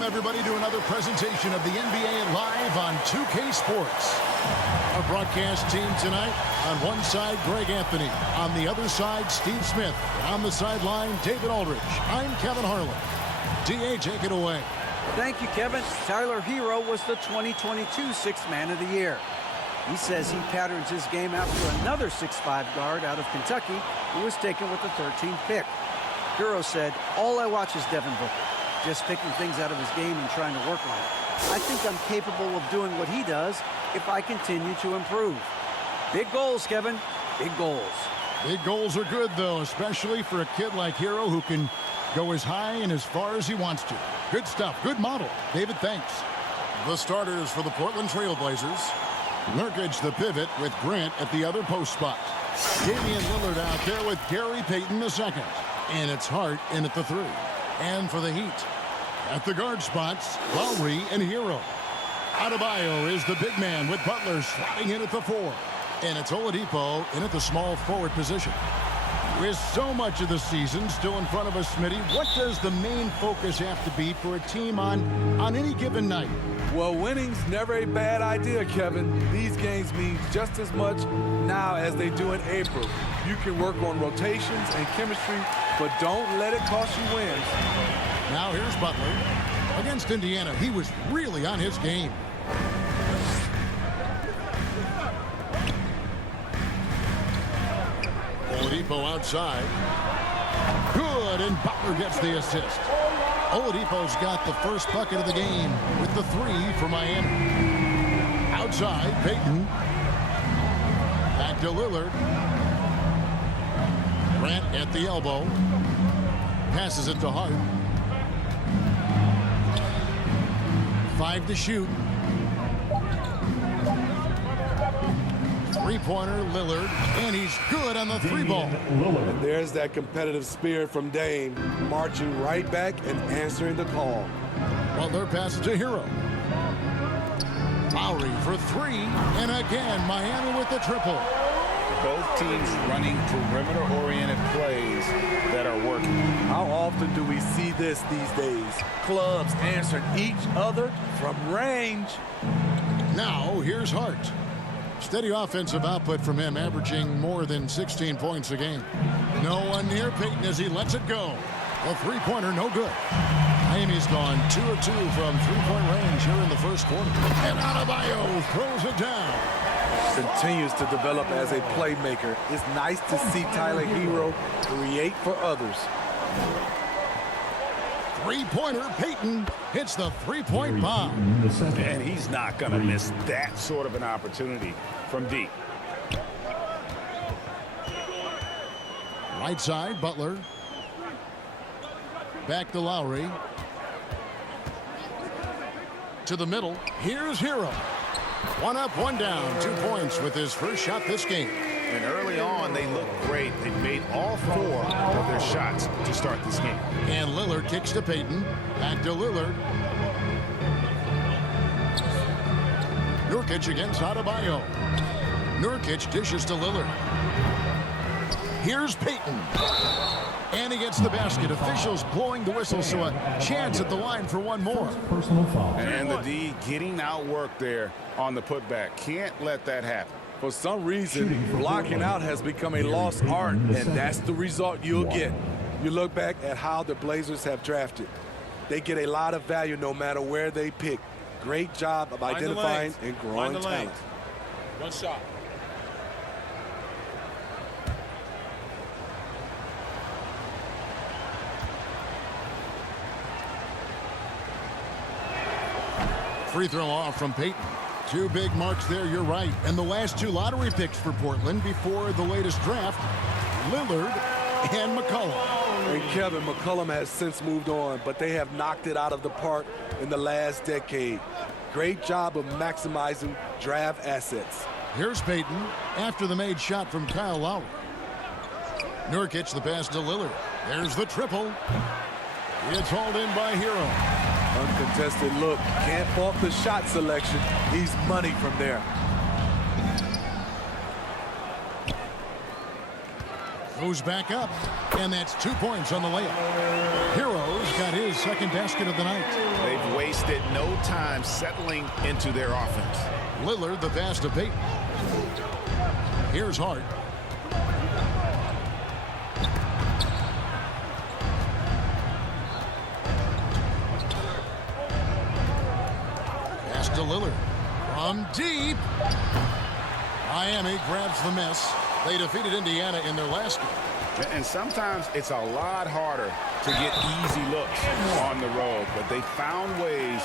Welcome, everybody, to another presentation of the NBA Live on 2K Sports. Our broadcast team tonight, on one side, Greg Anthony. On the other side, Steve Smith. And on the sideline, David Aldridge. I'm Kevin Harlan. D.A., take it away. Thank you, Kevin. Tyler Hero was the 2022 Sixth Man of the Year. He says he patterns his game after another 6'5" guard out of Kentucky who was taken with the 13th pick. Hero said, "All I watch is Devin Booker, just picking things out of his game and trying to work on it. I think I'm capable of doing what he does if I continue to improve." Big goals, Kevin. Big goals. Big goals are good, though, especially for a kid like Hero who can go as high and as far as he wants to. Good stuff. Good model. David, thanks. The starters for the Portland Trail Blazers. Nurkic, the pivot, with Grant at the other post spot. Damian Lillard out there with Gary Payton II. And it's Hart in at the 3. And for the Heat, at the guard spots, Lowry and Hero. Adebayo is the big man with Butler sliding in at the 4. And it's Oladipo in at the small forward position. With so much of the season still in front of us, Smitty, what does the main focus have to be for a team on any given night? Well, winning's never a bad idea, Kevin. These games mean just as much now as they do in April. You can work on rotations and chemistry, but don't let it cost you wins. Now here's Butler. Against Indiana, he was really on his game. Oladipo outside. Good, and Butler gets the assist. Oladipo's got the first bucket of the game with the 3 for Miami. Outside, Payton. Back to Lillard. Grant at the elbow. Passes it to Hart. 5 to shoot. Three-pointer, Lillard, and he's good on the 3-ball. And there's that competitive spirit from Dame, marching right back and answering the call. Butler passes to Hero. Lowry for 3, and again, Miami with the triple. Both teams running perimeter-oriented plays that are working. How often do we see this these days? Clubs answering each other from range. Now, here's Hart. Steady offensive output from him, averaging more than 16 points a game. No one near Payton as he lets it go. A three-pointer, no good. Miami's gone 2 of 2 from three-point range here in the first quarter. And Adebayo throws it down. Continues to develop as a playmaker. It's nice to see Tyler Hero create for others. Three-pointer, Payton hits the three-point bomb. And he's not going to miss that sort of an opportunity from deep. Right side, Butler. Back to Lowry. To the middle. Here's Hero. 1 up, 1 down. 2 points with his first shot this game. And early on, they looked great. They made all 4 of their shots to start this game. And Lillard kicks to Payton. Back to Lillard. Nurkic against Adebayo. Nurkic dishes to Lillard. Here's Payton. And he gets the basket. Officials blowing the whistle, so a chance at the line for one more. And the D getting outworked there on the putback. Can't let that happen. For some reason, blocking out has become a lost art, and that's the result you'll get. You look back at how the Blazers have drafted. They get a lot of value no matter where they pick. Great job of identifying and growing talent. One shot. Free throw off from Payton. 2 big marks there, you're right. And the last 2 lottery picks for Portland before the latest draft, Lillard and McCollum. And Kevin, McCollum has since moved on, but they have knocked it out of the park in the last decade. Great job of maximizing draft assets. Here's Payton after the made shot from Kyle Lowry. Nurkic the pass to Lillard. There's the triple. It's hauled in by Hero. Uncontested look. Can't fault the shot selection. He's money from there. Goes back up, and that's 2 points on the layup. Hero's got his second basket of the night. They've wasted no time settling into their offense. Lillard, the pass to Payton. Here's Hart. Pass to Lillard. From deep. Miami grabs the miss. They defeated Indiana in their last game. And sometimes it's a lot harder to get easy looks on the road, but they found ways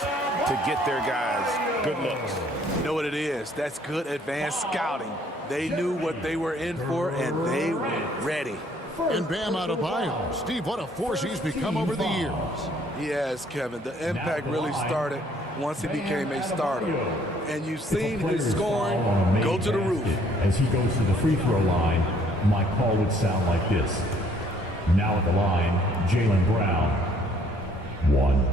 to get their guys good looks. You know what it is? That's good advanced scouting. They knew what they were in for, and they were ready. And Bam Adebayo. Steve, what a force he's become over the years. Yes, Kevin. The impact really started once he became a starter. And you've seen his scoring go to the roof. As he goes to the free throw line, my call would sound like this. Now at the line, Jaylen Brown. 1.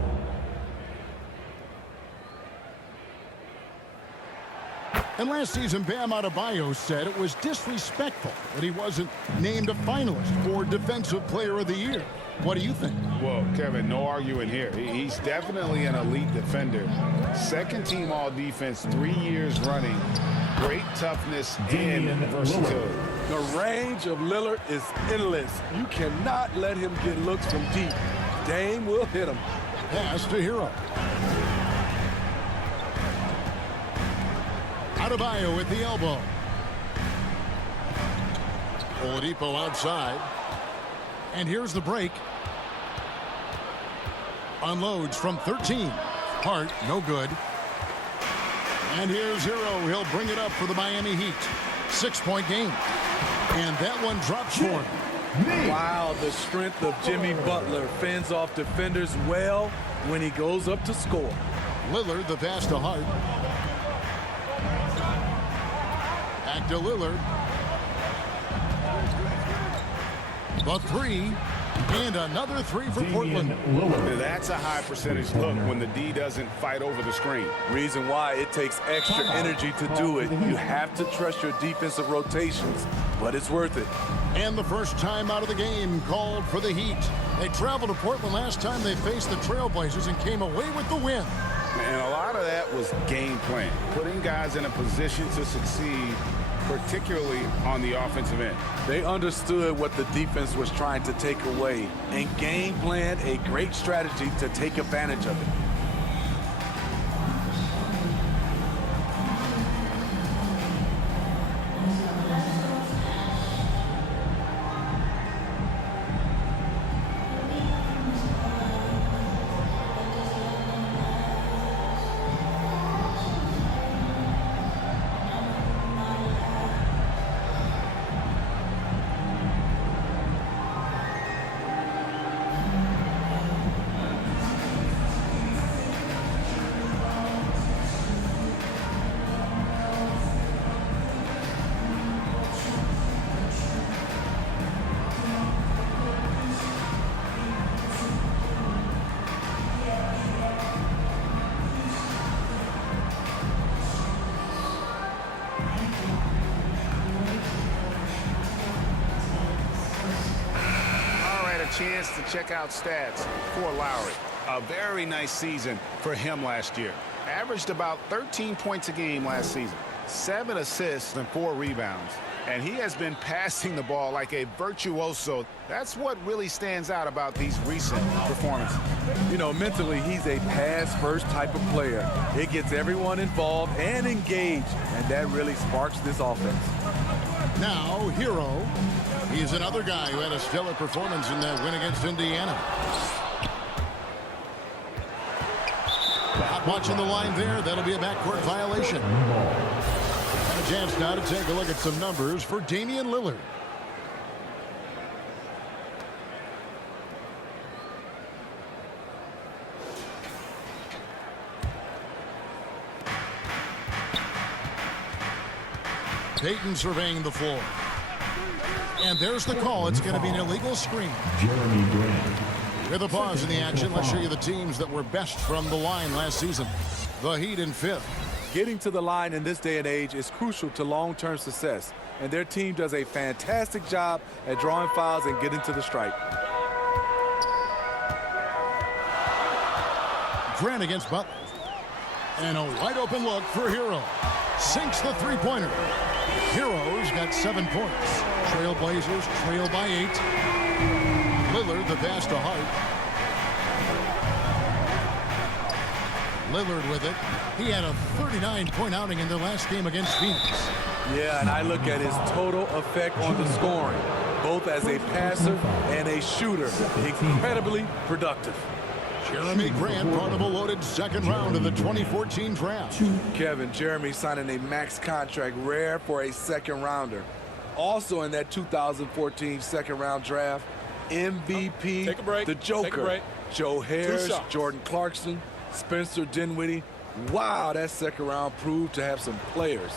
And last season, Bam Adebayo said it was disrespectful that he wasn't named a finalist for Defensive Player of the Year. What do you think? Well, Kevin, no arguing here. He's definitely an elite defender. Second team all defense 3 years running. Great toughness and versatility. The range of Lillard is endless. You cannot let him get looks from deep. Dame will hit him. Pass to Hero. Adebayo at the elbow. Oladipo outside. And here's the break. Unloads from 13. Hart, no good. And here's Hero. He'll bring it up for the Miami Heat. 6-point game. And that one drops for him. Wow, the strength of Jimmy Butler fends off defenders well when he goes up to score. Lillard, the pass to Hart. Back to Lillard. The three. And another three for Portland. That's a high percentage look when the D doesn't fight over the screen. Reason why it takes extra energy to do it. You have to trust your defensive rotations, but it's worth it. And the first time out of the game called for the Heat. They traveled to Portland last time they faced the Trailblazers and came away with the win. And a lot of that was game plan, putting guys in a position to succeed, particularly on the offensive end. They understood what the defense was trying to take away and game planned a great strategy to take advantage of it. Chance to check out stats for Lowry. A very nice season for him last year. Averaged about 13 points a game last season, 7 assists and 4 rebounds. And he has been passing the ball like a virtuoso. That's what really stands out about these recent performances. You know, mentally, he's a pass-first type of player. It gets everyone involved and engaged, and that really sparks this offense. Now, Hero. He's another guy who had a stellar performance in that win against Indiana. Not watching the line there. That'll be a backcourt violation. And a chance now to take a look at some numbers for Damian Lillard. Payton surveying the floor. And there's the call. It's going to be an illegal screen. Jeremy Grant. With a pause in the action, let's show you the teams that were best from the line last season. The Heat in 5th. Getting to the line in this day and age is crucial to long-term success, and their team does a fantastic job at drawing fouls and getting to the stripe. Grant against Butler. And a wide open look for Hero. Sinks the three-pointer. Hero's got 7 points. Trailblazers trail by 8. Lillard the pass to Hart. Lillard with it. He had a 39-point outing in their last game against Phoenix. Yeah, and I look at his total effect on the scoring, both as a passer and a shooter. Incredibly productive. Jeremy Grant, part of a loaded second round of the 2014 draft. Kevin, Jeremy signing a max contract, rare for a second rounder. Also in that 2014 second round draft, MVP, Take a break. the Joker, Take a break. Joe Harris, shots. Jordan Clarkson, Spencer Dinwiddie. Wow, that second round proved to have some players.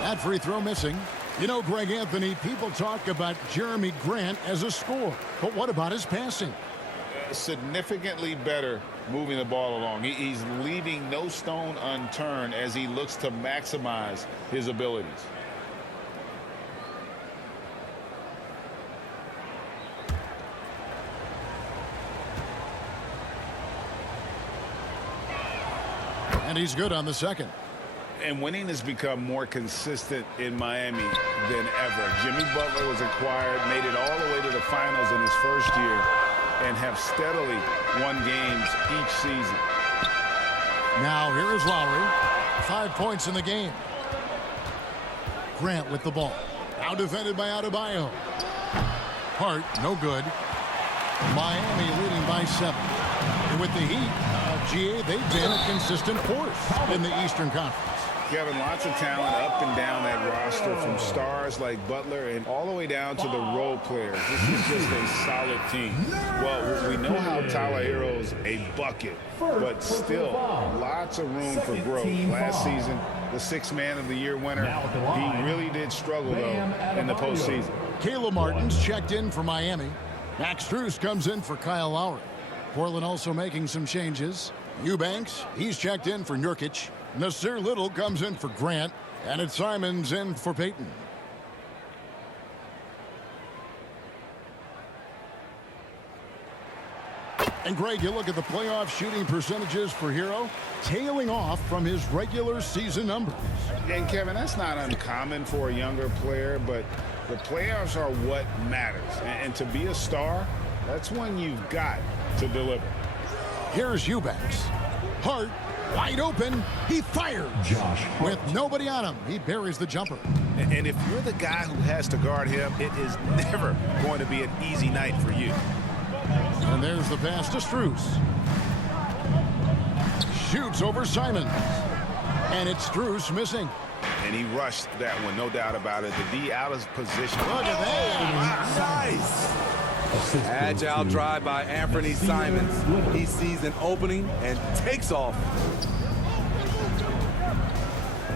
That free throw missing. You know, Greg Anthony, people talk about Jeremy Grant as a scorer, but what about his passing? Significantly better moving the ball along. He's leaving no stone unturned as he looks to maximize his abilities. And he's good on the second. And winning has become more consistent in Miami than ever. Jimmy Butler was acquired, made it all the way to the finals in his first year, and have steadily won games each season. Now here is Lowry. 5 points in the game. Grant with the ball. Now defended by Adebayo. Hart, no good. Miami leading by 7. And with the Heat, GA, they've been a consistent force in the Eastern Conference. Kevin, lots of talent up and down that roster, from stars like Butler and all the way down to the role players. This is just a solid team. Well, we know how Tyler Hero's a bucket, but still lots of room for growth. Last season, the Sixth Man of the Year winner, he really did struggle, though, in the postseason. Caleb Martin's checked in for Miami. Max Strus comes in for Kyle Lowry. Portland also making some changes. Eubanks, he's checked in for Nurkic. Nasir Little comes in for Grant, and it's Simons in for Payton. And Greg, you look at the playoff shooting percentages for Hero, tailing off from his regular season numbers. And Kevin, that's not uncommon for a younger player, but the playoffs are what matters. And to be a star, that's when you've got to deliver. Here's Eubanks. Hart, wide open. He fires. Josh With nobody on him, he buries the jumper. And if you're the guy who has to guard him, it is never going to be an easy night for you. And there's the pass to Strus. Shoots over Simons. And it's Strus missing. And he rushed that one, no doubt about it. The D out of position. Look at that. Nice. Agile drive by Anthony Simons. He sees an opening and takes off.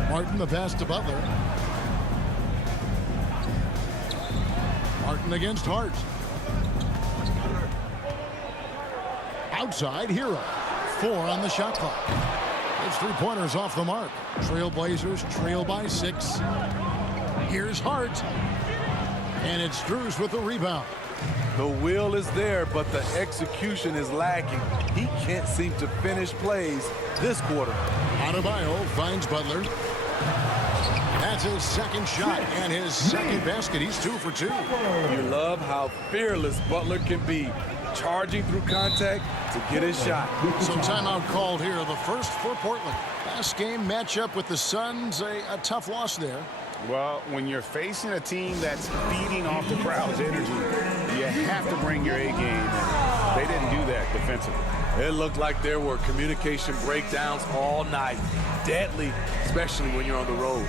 Martin the pass to Butler. Martin against Hart. Outside, Hero. 4 on the shot clock. It's 3-pointers off the mark. Trailblazers trail by 6. Here's Hart. And it's Strus with the rebound. The will is there, but the execution is lacking. He can't seem to finish plays this quarter. Adebayo finds Butler. That's his second shot and his second basket. He's 2 for 2. You love how fearless Butler can be, charging through contact to get his shot. So timeout called here, the first for Portland. Last game matchup with the Suns, a tough loss there. Well, when you're facing a team that's feeding off the crowd's energy, you have to bring your A game. And they didn't do that defensively. It looked like there were communication breakdowns all night. Deadly, especially when you're on the road.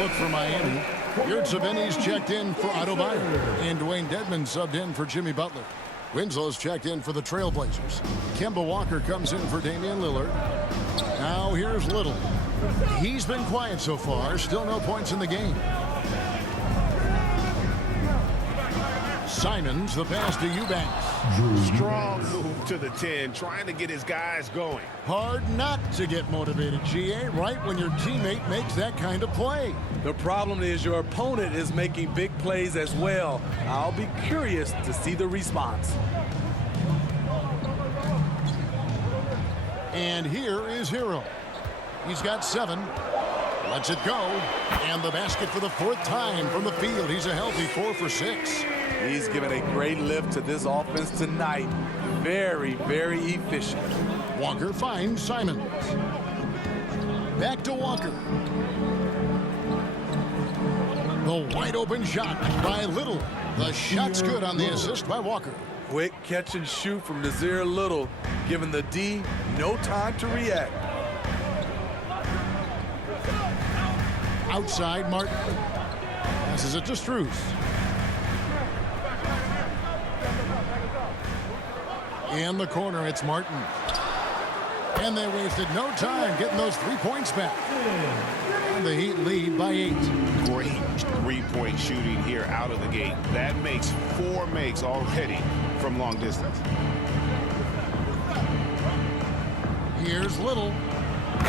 look for Miami. Yurtseven's checked in for Adebayo. And Dwayne Dedman subbed in for Jimmy Butler. Winslow's checked in for the Trailblazers. Kemba Walker comes in for Damian Lillard. Now here's Little. He's been quiet so far. Still no points in the game. Simons, the pass to Eubanks. Strong move to the 10, trying to get his guys going. Hard not to get motivated, GA, right when your teammate makes that kind of play. The problem is your opponent is making big plays as well. I'll be curious to see the response. And here is Hero. He's got 7. Lets it go. And the basket for the 4th time from the field. He's a healthy 4 for 6. He's given a great lift to this offense tonight. Very, very efficient. Walker finds Simons. Back to Walker. The wide open shot by Little. The shot's good on the assist by Walker. Quick catch and shoot from Nazir Little, giving the D no time to react. Outside, Martin. Passes it to Strus. In the corner, it's Martin. And they wasted no time getting those 3 points back. And the Heat lead by 8. Great three-point shooting here out of the gate. That makes 4 makes already from long distance. Here's Little.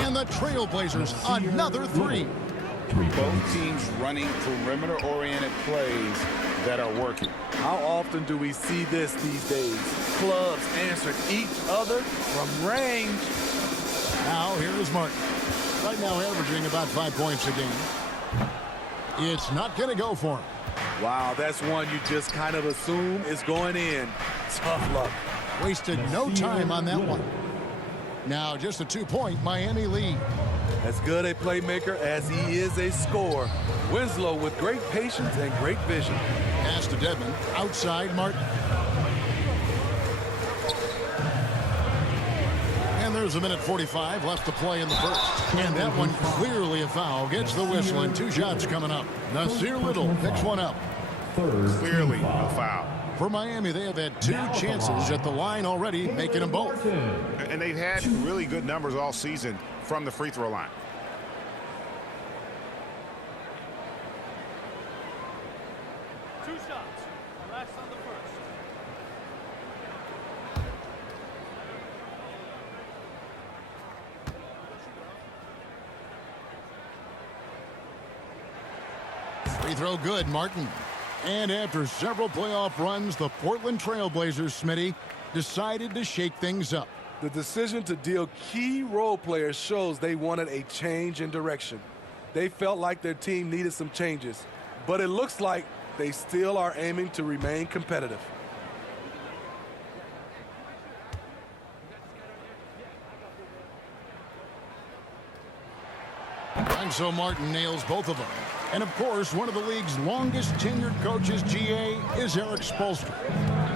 And the Trailblazers, another 3. Both teams running perimeter-oriented plays that are working. How often do we see this these days? Clubs answering each other from range. Now here is Martin. Right now averaging about 5 points a game. It's not going to go for him. Wow, that's one you just kind of assume is going in. Tough luck. Wasted no time on that one. Now just a 2-point Miami lead. As good a playmaker as he is a scorer, Winslow with great patience and great vision. Pass to Dedman. Outside, Martin. And there's 1:45 left to play in the first. And that one clearly a foul. Gets the whistle and 2 shots coming up. Nasir Little picks one up. Clearly a foul. For Miami, they have had 2 chances at the line already, making them both. And they've had really good numbers all season from the free throw line. Free throw good, Martin. And after several playoff runs, the Portland Trailblazers, Smitty, decided to shake things up. The decision to deal key role players shows they wanted a change in direction. They felt like their team needed some changes, but it looks like they still are aiming to remain competitive. And so Martin nails both of them. And, of course, one of the league's longest tenured coaches, GA, is Eric Spoelstra.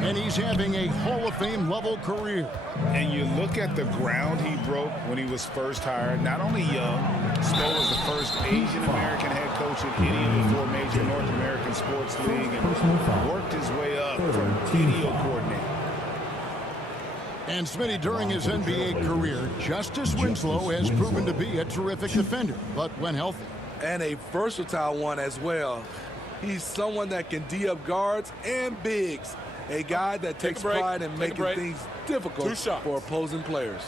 And he's having a Hall of Fame level career. And you look at the ground he broke when he was first hired. Not only young, Spo was the first Asian-American head coach in any of the 4 major North American sports league and worked his way up from video coordinator. And Smitty, during his NBA career, Justice Winslow has proven to be a terrific defender, but when healthy. And a versatile one as well. He's someone that can D up guards and bigs. A guy that takes pride in making things difficult for opposing players.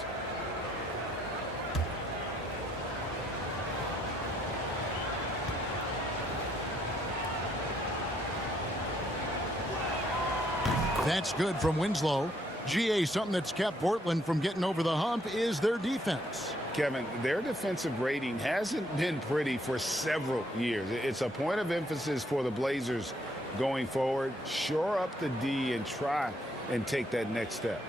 That's good from Winslow. GA, something that's kept Portland from getting over the hump is their defense. Kevin, their defensive rating hasn't been pretty for several years. It's a point of emphasis for the Blazers going forward. Shore up the D and try and take that next step.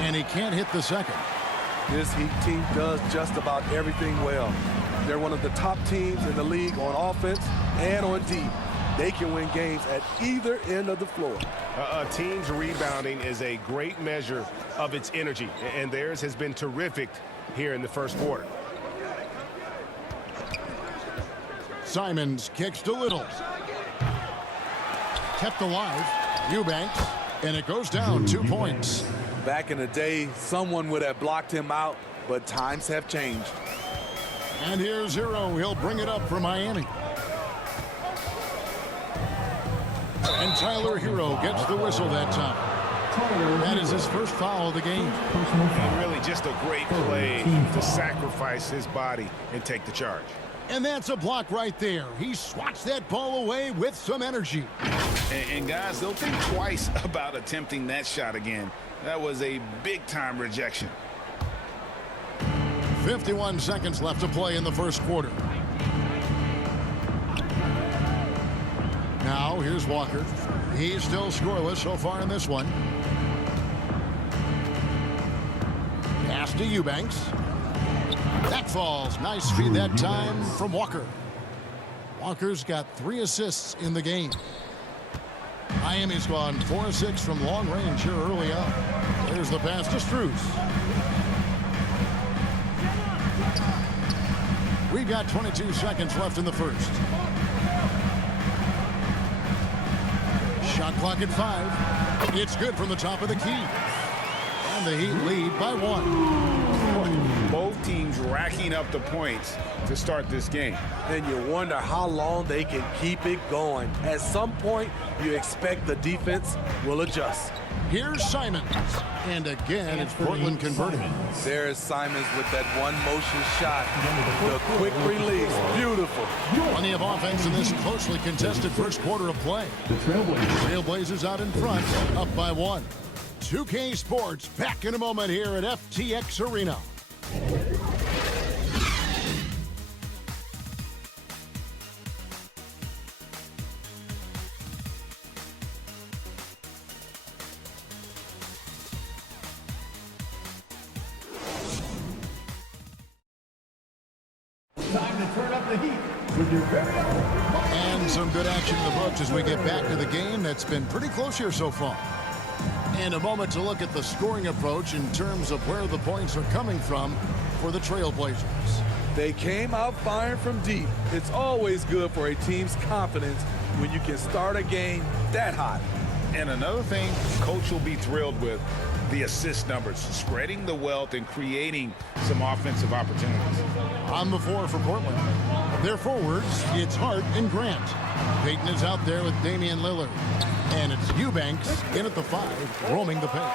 And he can't hit the second. This Heat team does just about everything well. They're one of the top teams in the league on offense and on D. They can win games at either end of the floor. A team's rebounding is a great measure of its energy, and theirs has been terrific here in the first quarter. Simons kicks to Little. Kept alive. Eubanks. And it goes down 2 points. Back in the day, someone would have blocked him out, but times have changed. And here's Hero. He'll bring it up for Miami. And Tyler Hero gets the whistle that time. That is his first foul of the game. And really just a great play to sacrifice his body and take the charge. And that's a block right there. He swats that ball away with some energy. And guys, they'll think twice about attempting that shot again. That was a big-time rejection. 51 seconds left to play in the first quarter. Now, here's Walker. He's still scoreless so far in this one. Pass to Eubanks. That falls. Nice feed that time from Walker. Walker's got 3 assists in the game. Miami's gone 4-6 from long range here early on. There's the pass to Strus. We've got 22 seconds left in the first. Shot clock at 5. It's good from the top of the key. And the Heat lead by 1. Both teams racking up the points to start this game. And you wonder how long they can keep it going. At some point, you expect the defense will adjust. Here's Simons. And again, it's Portland converting. There is Simons with that one motion shot. The quick release. Beautiful. Plenty of offense in this closely contested first quarter of play. The Trailblazers out in front, up by 1. 2K Sports back in a moment here at FTX Arena. Time to turn up the heat with your very own. And some good action in the books as we get back to the game that's been pretty close here so far. And a moment to look at the scoring approach in terms of where the points are coming from for the Trailblazers. They came out firing from deep. It's always good for a team's confidence when you can start a game that hot. And another thing coach will be thrilled with, the assist numbers, spreading the wealth and creating some offensive opportunities. On the floor for Portland. Their forwards, it's Hart and Grant. Payton is out there with Damian Lillard. And it's Eubanks in at the 5, roaming the paint.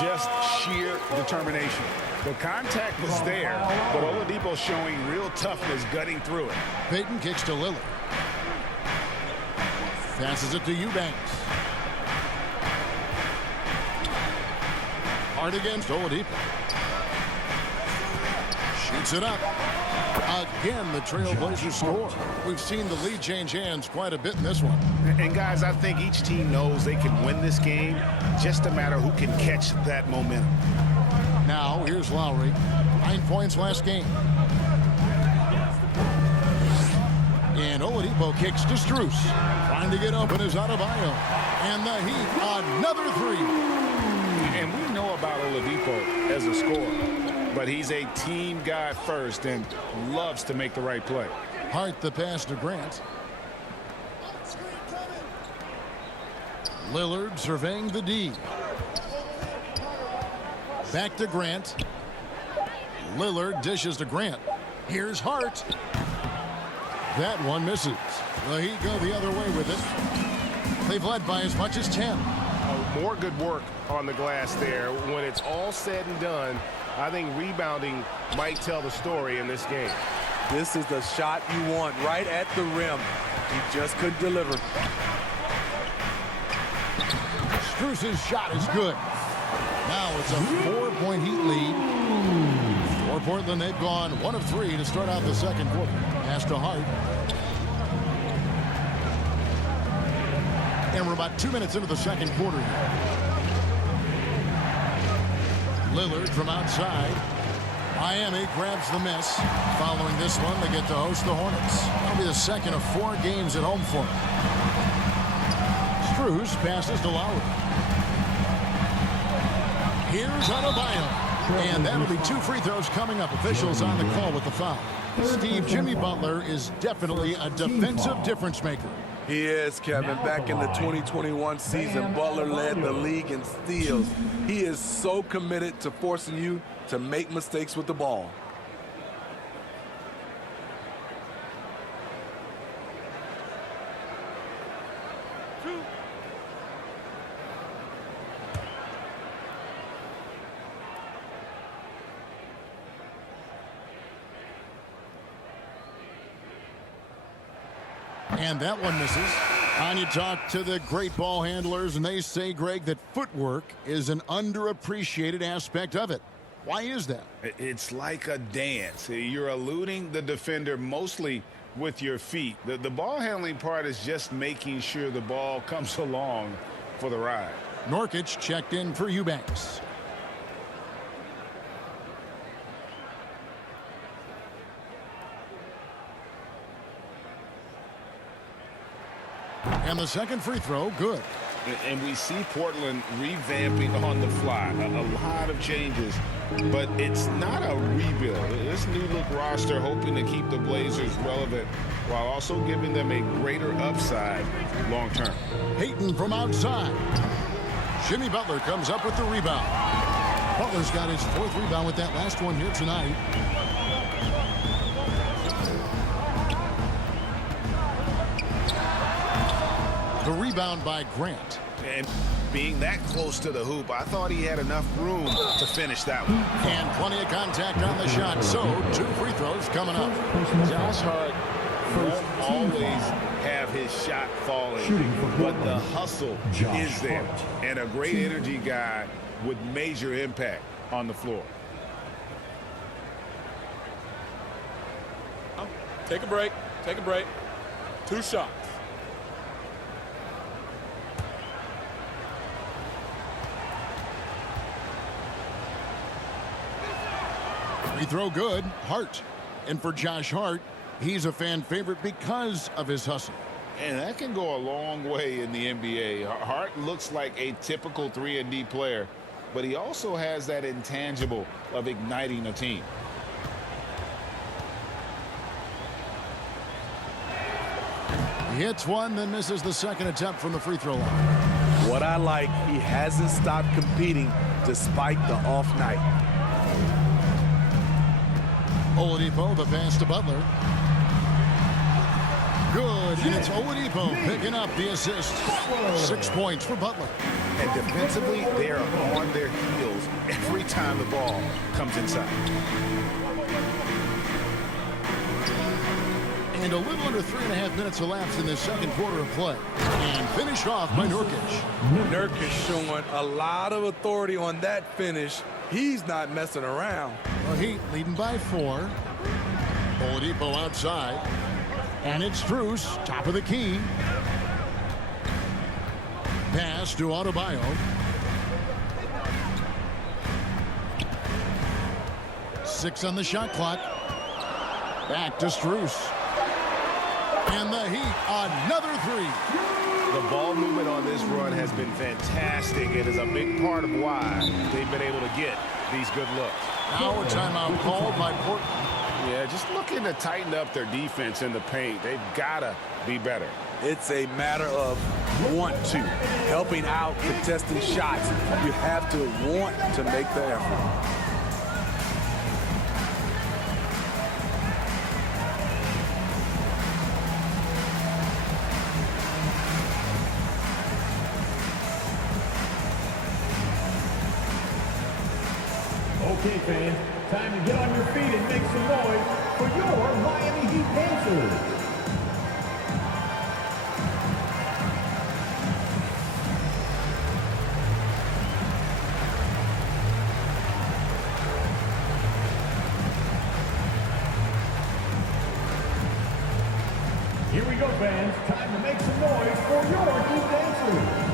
Just sheer determination. The contact was there, but Oladipo showing real toughness gutting through it. Payton kicks to Lillard. Passes it to Eubanks. Hard against Oladipo. Shoots it up. Again, the Trailblazers score. We've seen the lead change hands quite a bit in this one. And guys, I think each team knows they can win this game. Just a matter who can catch that momentum. Now, here's Lowry. 9 points last game. And Oladipo kicks to Strus. Trying to get open is Adebayo. And the Heat, another 3. And we know about Oladipo as a scorer, but he's a team guy first and loves to make the right play. Hart the pass to Grant. Lillard surveying the D. Back to Grant. Lillard dishes to Grant. Here's Hart. That one misses. The Heat go the other way with it. They've led by as much as 10. More good work on the glass there. When it's all said and done, I think rebounding might tell the story in this game. This is the shot you want right at the rim. He just couldn't deliver. Strus's shot is good. Now it's a 4-point Heat lead. For Portland, they've gone 1 of 3 to start out the second quarter. Pass to Hart. And we're about 2 minutes into the second quarter here. Lillard from outside. Miami grabs the miss. Following this one, they get to host the Hornets. That'll be the second of 4 games at home for them. Strus passes to Lowry. Here's Adebayo. And that'll be 2 free throws coming up. Officials on the call with the foul. Steve, Jimmy Butler is definitely a defensive difference maker. He is, Kevin. Back in the 2021 season, Butler led the league in steals. He is so committed to forcing you to make mistakes with the ball. And that one misses. And you talk to the great ball handlers, and they say, Greg, that footwork is an underappreciated aspect of it. Why is that? It's like a dance. You're eluding the defender mostly with your feet. The ball handling part is just making sure the ball comes along for the ride. Nurkic checked in for Eubanks. And the second free throw, good. And we see Portland revamping on the fly. A lot of changes, but it's not a rebuild. This new look roster hoping to keep the Blazers relevant while also giving them a greater upside long term. Payton from outside. Jimmy Butler comes up with the rebound. Butler's got his 4th rebound with that last one here tonight. The rebound by Grant. And being that close to the hoop, I thought he had enough room to finish that one. And plenty of contact on the shot. So 2 free throws coming up. Josh Hart won't always have his shot falling, but the hustle is there. And a great energy guy with major impact on the floor. Take a break. Take a break. 2 shots. Free throw good. Hart. And for Josh Hart, he's a fan favorite because of his hustle. And that can go a long way in the NBA. Hart looks like a typical 3-and-D player, but he also has that intangible of igniting a team. He hits one, then misses the second attempt from the free throw line. What I like, he hasn't stopped competing despite the off night. Oladipo, the pass to Butler. Good, and it's Oladipo picking up the assist. 6 points for Butler. And defensively, they are on their heels every time the ball comes inside. And a little under 3.5 minutes elapsed in this second quarter of play. And finished off by Nurkic. Nurkic showing a lot of authority on that finish. He's not messing around. The Heat leading by 4. Oladipo outside. And it's Strus, top of the key. Pass to Adebayo. 6 on the shot clock. Back to Strus. And the Heat, another 3. The ball movement on this run has been fantastic. It is a big part of why they've been able to get these good looks. Now a timeout called by Portland. Yeah, just looking to tighten up their defense in the paint. They've got to be better. It's a matter of want to, helping out, contesting shots. You have to want to make the effort. Okay, fans, time to get on your feet and make some noise for your Miami Heat dancers. Here we go, fans. Time to make some noise for your Heat dancers.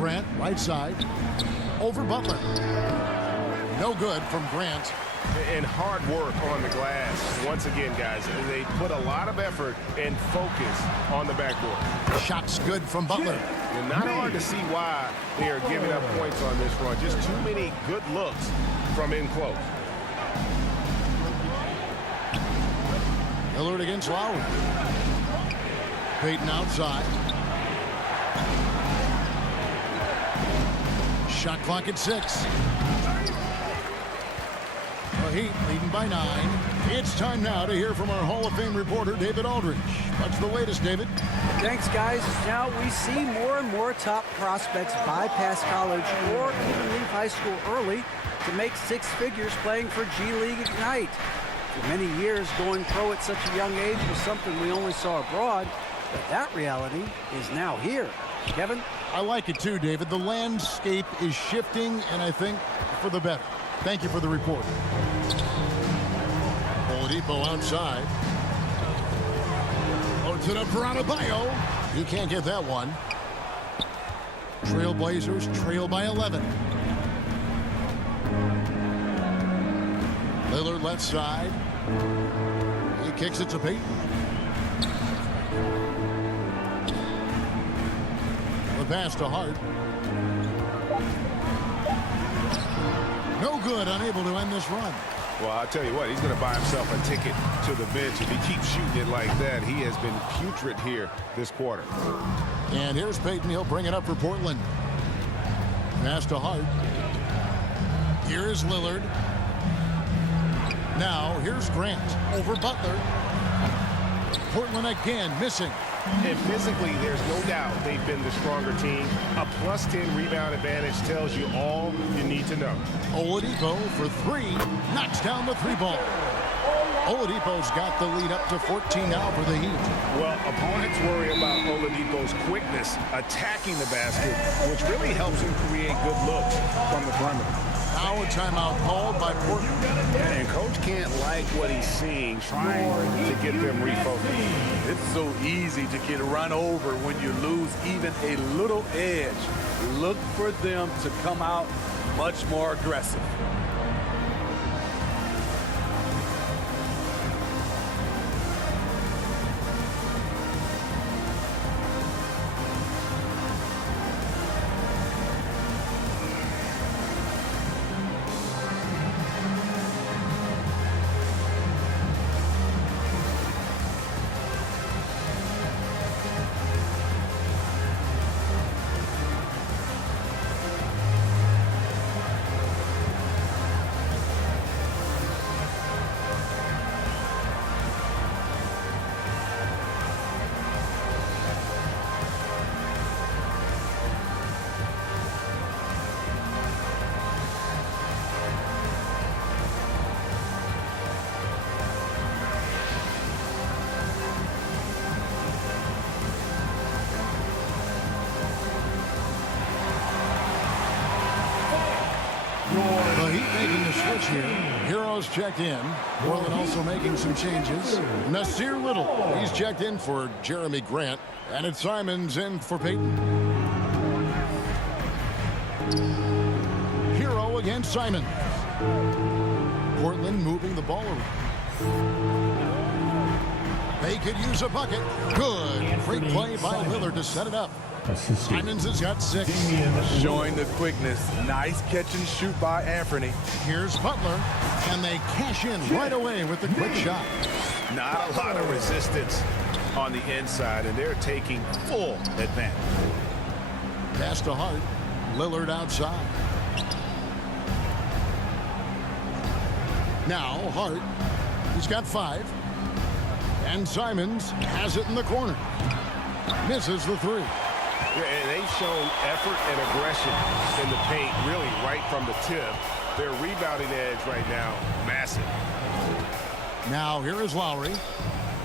Grant, right side. Over Butler. No good from Grant. And hard work on the glass. Once again, guys, they put a lot of effort and focus on the backboard. Shots good from Butler. And not hard to see why they are giving up points on this run. Just too many good looks from in close. Lillard against Lowry. Payton outside. Shot clock at 6. The Heat leading by 9. It's time now to hear from our Hall of Fame reporter, David Aldridge. What's the latest, David? Thanks, guys. Now we see more and more top prospects bypass college or even leave high school early to make 6 figures playing for G League Ignite. For many years, going pro at such a young age was something we only saw abroad, but that reality is now here. Kevin? I like it too, David. The landscape is shifting, and I think for the better. Thank you for the report. Oladipo outside. Loads it up for Adebayo. He can't get that one. Trailblazers trail by 11. Lillard left side. He kicks it to Payton. The pass to Hart. No good, unable to end this run. Well, I'll tell you what, he's going to buy himself a ticket to the bench. If he keeps shooting it like that, he has been putrid here this quarter. And here's Payton. He'll bring it up for Portland. Pass to Hart. Here's Lillard. Now, here's Grant over Butler. Portland again missing. And physically, there's no doubt they've been the stronger team. A +10 rebound advantage tells you all you need to know. Oladipo for 3. Knocks down the 3 ball. Oladipo's got the lead up to 14 now for the Heat. Well, opponents worry about Oladipo's quickness attacking the basket, which really helps him create good looks from the perimeter. Now a timeout called by Portland. And coach can't like what he's seeing, trying to get them refocused. It's so easy to get run over when you lose even a little edge. Look for them to come out much more aggressive. The Heat making a switch here. Heroes checked in. Portland also making some changes. Nasir Little, he's checked in for Jeremy Grant. And it's Simons in for Payton. Hero against Simons. Portland moving the ball around. They could use a bucket. Good. Great play by Lillard to set it up. Simons has got 6. Showing the quickness. Nice catch and shoot by Anthony. Here's Butler, and they cash in right away with the quick shot. Not a lot of resistance on the inside, and they're taking full advantage. Pass to Hart. Lillard outside. Now Hart. He's got 5. And Simons has it in the corner. Misses the 3. Yeah, and they've shown effort and aggression in the paint, really right from the tip. Their rebounding edge right now, massive. Now here is Lowry.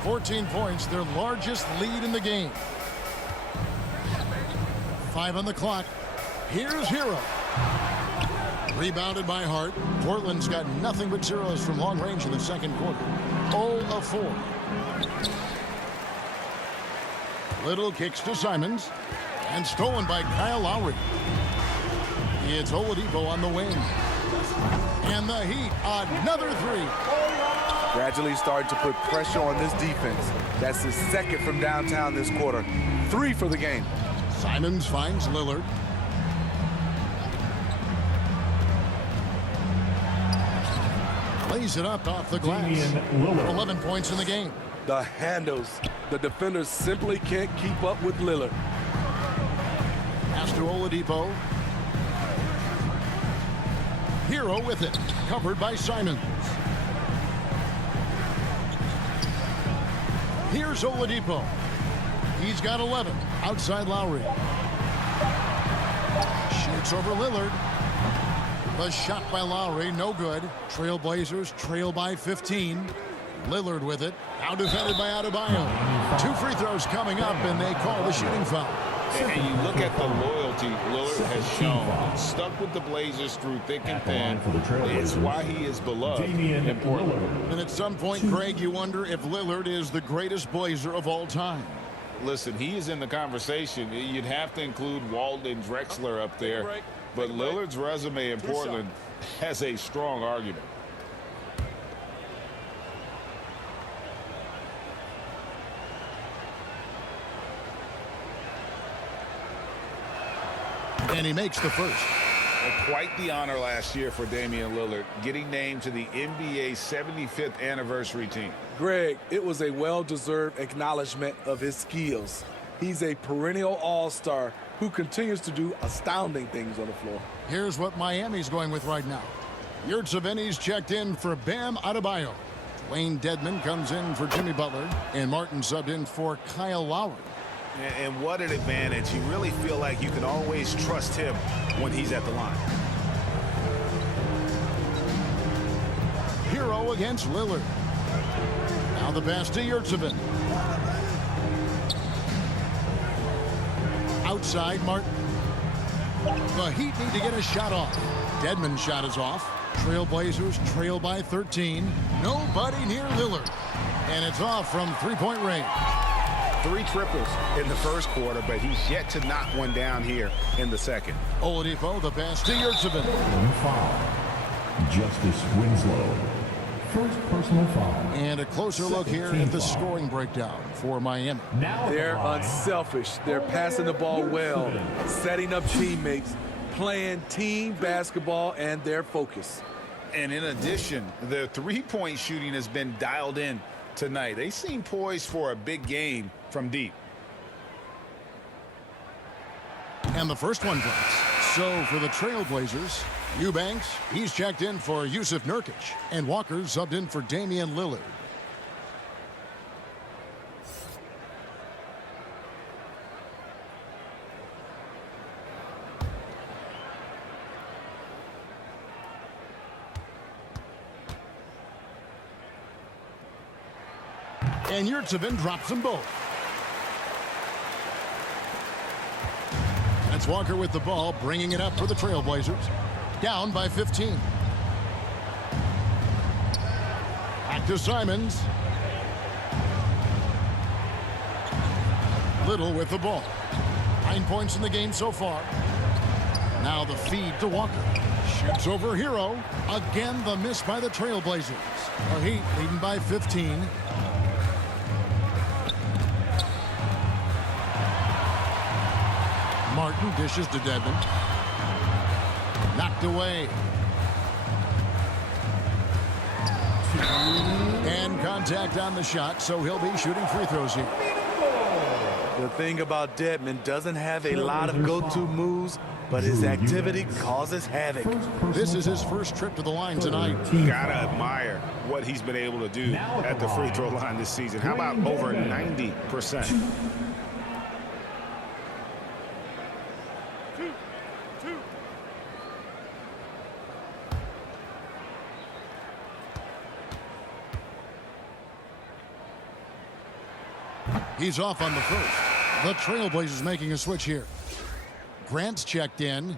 14 points, their largest lead in the game. 5 on the clock. Here's Hero. Rebounded by Hart. Portland's got nothing but zeros from long range in the second quarter. 0 of 4. Little kicks to Simons. And stolen by Kyle Lowry. It's Oladipo on the wing. And the Heat, another three. Gradually starting to put pressure on this defense. That's his second from downtown this quarter. 3 for the game. Simons finds Lillard. Lays it up off the glass. 11 points in the game. The handles. The defenders simply can't keep up with Lillard. Pass to Oladipo. Hero with it. Covered by Simons. Here's Oladipo. He's got 11. Outside Lowry. Shoots over Lillard. The shot by Lowry, no good. Trailblazers trail by 15. Lillard with it. Now defended by Adebayo. 2 free throws coming up, and they call the shooting foul. And you look at the loyalty Lillard has shown. Stuck with the Blazers through thick and thin. It's why he is beloved in Portland. And at some point, Greg, you wonder if Lillard is the greatest Blazer of all time. Listen, he is in the conversation. You'd have to include Walton Drexler up there. But Lillard's resume in Portland has a strong argument. And he makes the first. Quite the honor last year for Damian Lillard, getting named to the NBA 75th anniversary team. Greg, it was a well-deserved acknowledgement of his skills. He's a perennial all-star who continues to do astounding things on the floor. Here's what Miami's going with right now. Yurtseven's checked in for Bam Adebayo. Wayne Dedmon comes in for Jimmy Butler. And Martin subbed in for Kyle Lowry. And what an advantage. You really feel like you can always trust him when he's at the line. Hero against Lillard. Now the pass to Yurtseven. Outside Martin. The Heat need to get a shot off. Dedmon's shot is off. Trailblazers trail by 13. Nobody near Lillard. And it's off from three-point range. 3 triples in the first quarter, but he's yet to knock one down here in the second. Oladipo, the pass to Yurtseven. Foul. Justice Winslow. First personal foul. And a closer look here at the scoring breakdown for Miami. Now They're unselfish. They're passing the ball well, setting up teammates, playing team basketball, and their focus. And in addition, their three-point shooting has been dialed in tonight. They seem poised for a big game from deep. And the first one drops. So for the Trailblazers, Eubanks, he's checked in for Yusuf Nurkic. And Walker subbed in for Damian Lillard. And Yurtseven drops them both. That's Walker with the ball, bringing it up for the Trailblazers. Down by 15. Back to Simons. Little with the ball. 9 points in the game so far. Now the feed to Walker. Shoots over Hero. Again, the miss by the Trailblazers. The Heat leading by 15. Martin dishes to Dedmon. Knocked away. And contact on the shot, so he'll be shooting free throws here. The thing about Dedmon, doesn't have a lot of go-to moves, but his activity causes havoc. This is his first trip to the line tonight. Gotta admire what he's been able to do at the free throw line this season. How about over 90%? He's off on the first. The Trailblazers making a switch here. Grant's checked in.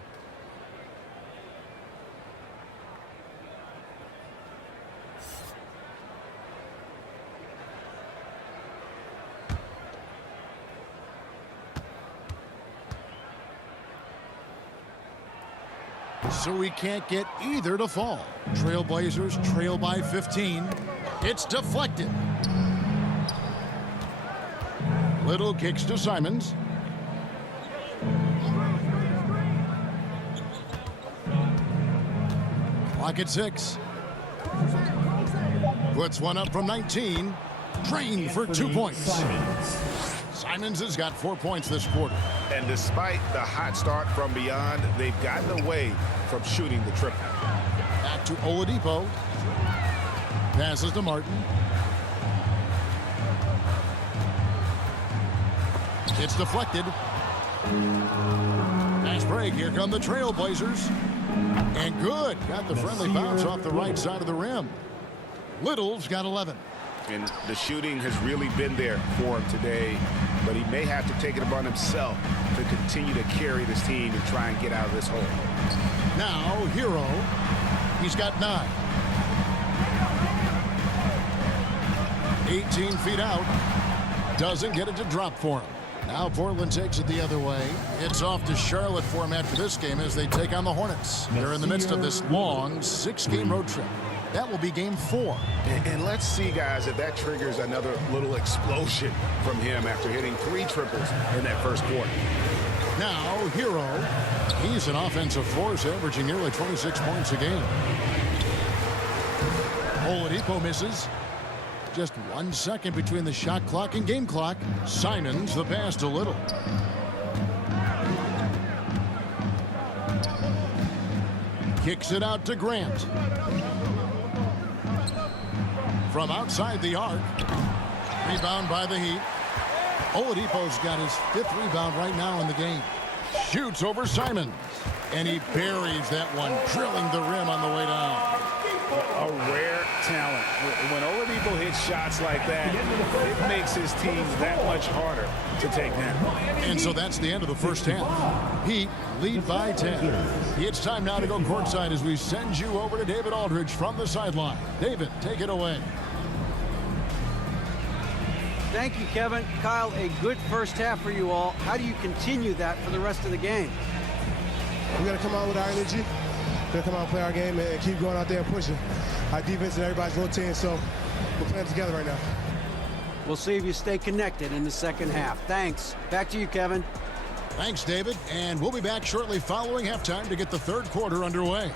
so he can't get either to fall. Trailblazers trail by 15. It's deflected. Little kicks to Simons. Clock at 6. Puts one up from 19. Drained for 2 points. Simons has got 4 points this quarter. And despite the hot start from beyond, they've gotten away from shooting the triple. Back to Oladipo. Passes to Martin. It's deflected. Nice break. Here come the Trailblazers. And good. Got the friendly bounce off the right side of the rim. Little's got 11. And the shooting has really been there for him today, but he may have to take it upon himself to continue to carry this team and try and get out of this hole. Now, Hero. He's got 9. 18 feet out. Doesn't get it to drop for him. Now Portland takes it the other way. It's off to Charlotte for him after this game as they take on the Hornets. They're in the midst of this long 6-game road trip. That will be game 4. And let's see, guys, if that triggers another little explosion from him after hitting 3 triples in that first quarter. Now, Hero. He's an offensive force, averaging nearly 26 points a game. Oladipo misses. Just 1 second between the shot clock and game clock. Simons the pass to Little. Kicks it out to Grant. From outside the arc. Rebound by the Heat. Oladipo's got his 5th rebound right now in the game. Shoots over Simons. And he buries that one, drilling the rim on the way down. A rare talent. When Oladipo hits shots like that, it makes his teams that much harder to take down. And so that's the end of the first half. Heat lead by 10. It's time now to go courtside as we send you over to David Aldridge from the sideline. David, take it away. Thank you, Kevin. Kyle, a good first half for you all. How do you continue that for the rest of the game? We got to come out with our energy. We got to come out and play our game and keep going out there and pushing. Our defense and everybody's rotating, so we're playing together right now. We'll see if you stay connected in the second half. Thanks. Back to you, Kevin. Thanks, David. And we'll be back shortly following halftime to get the third quarter underway.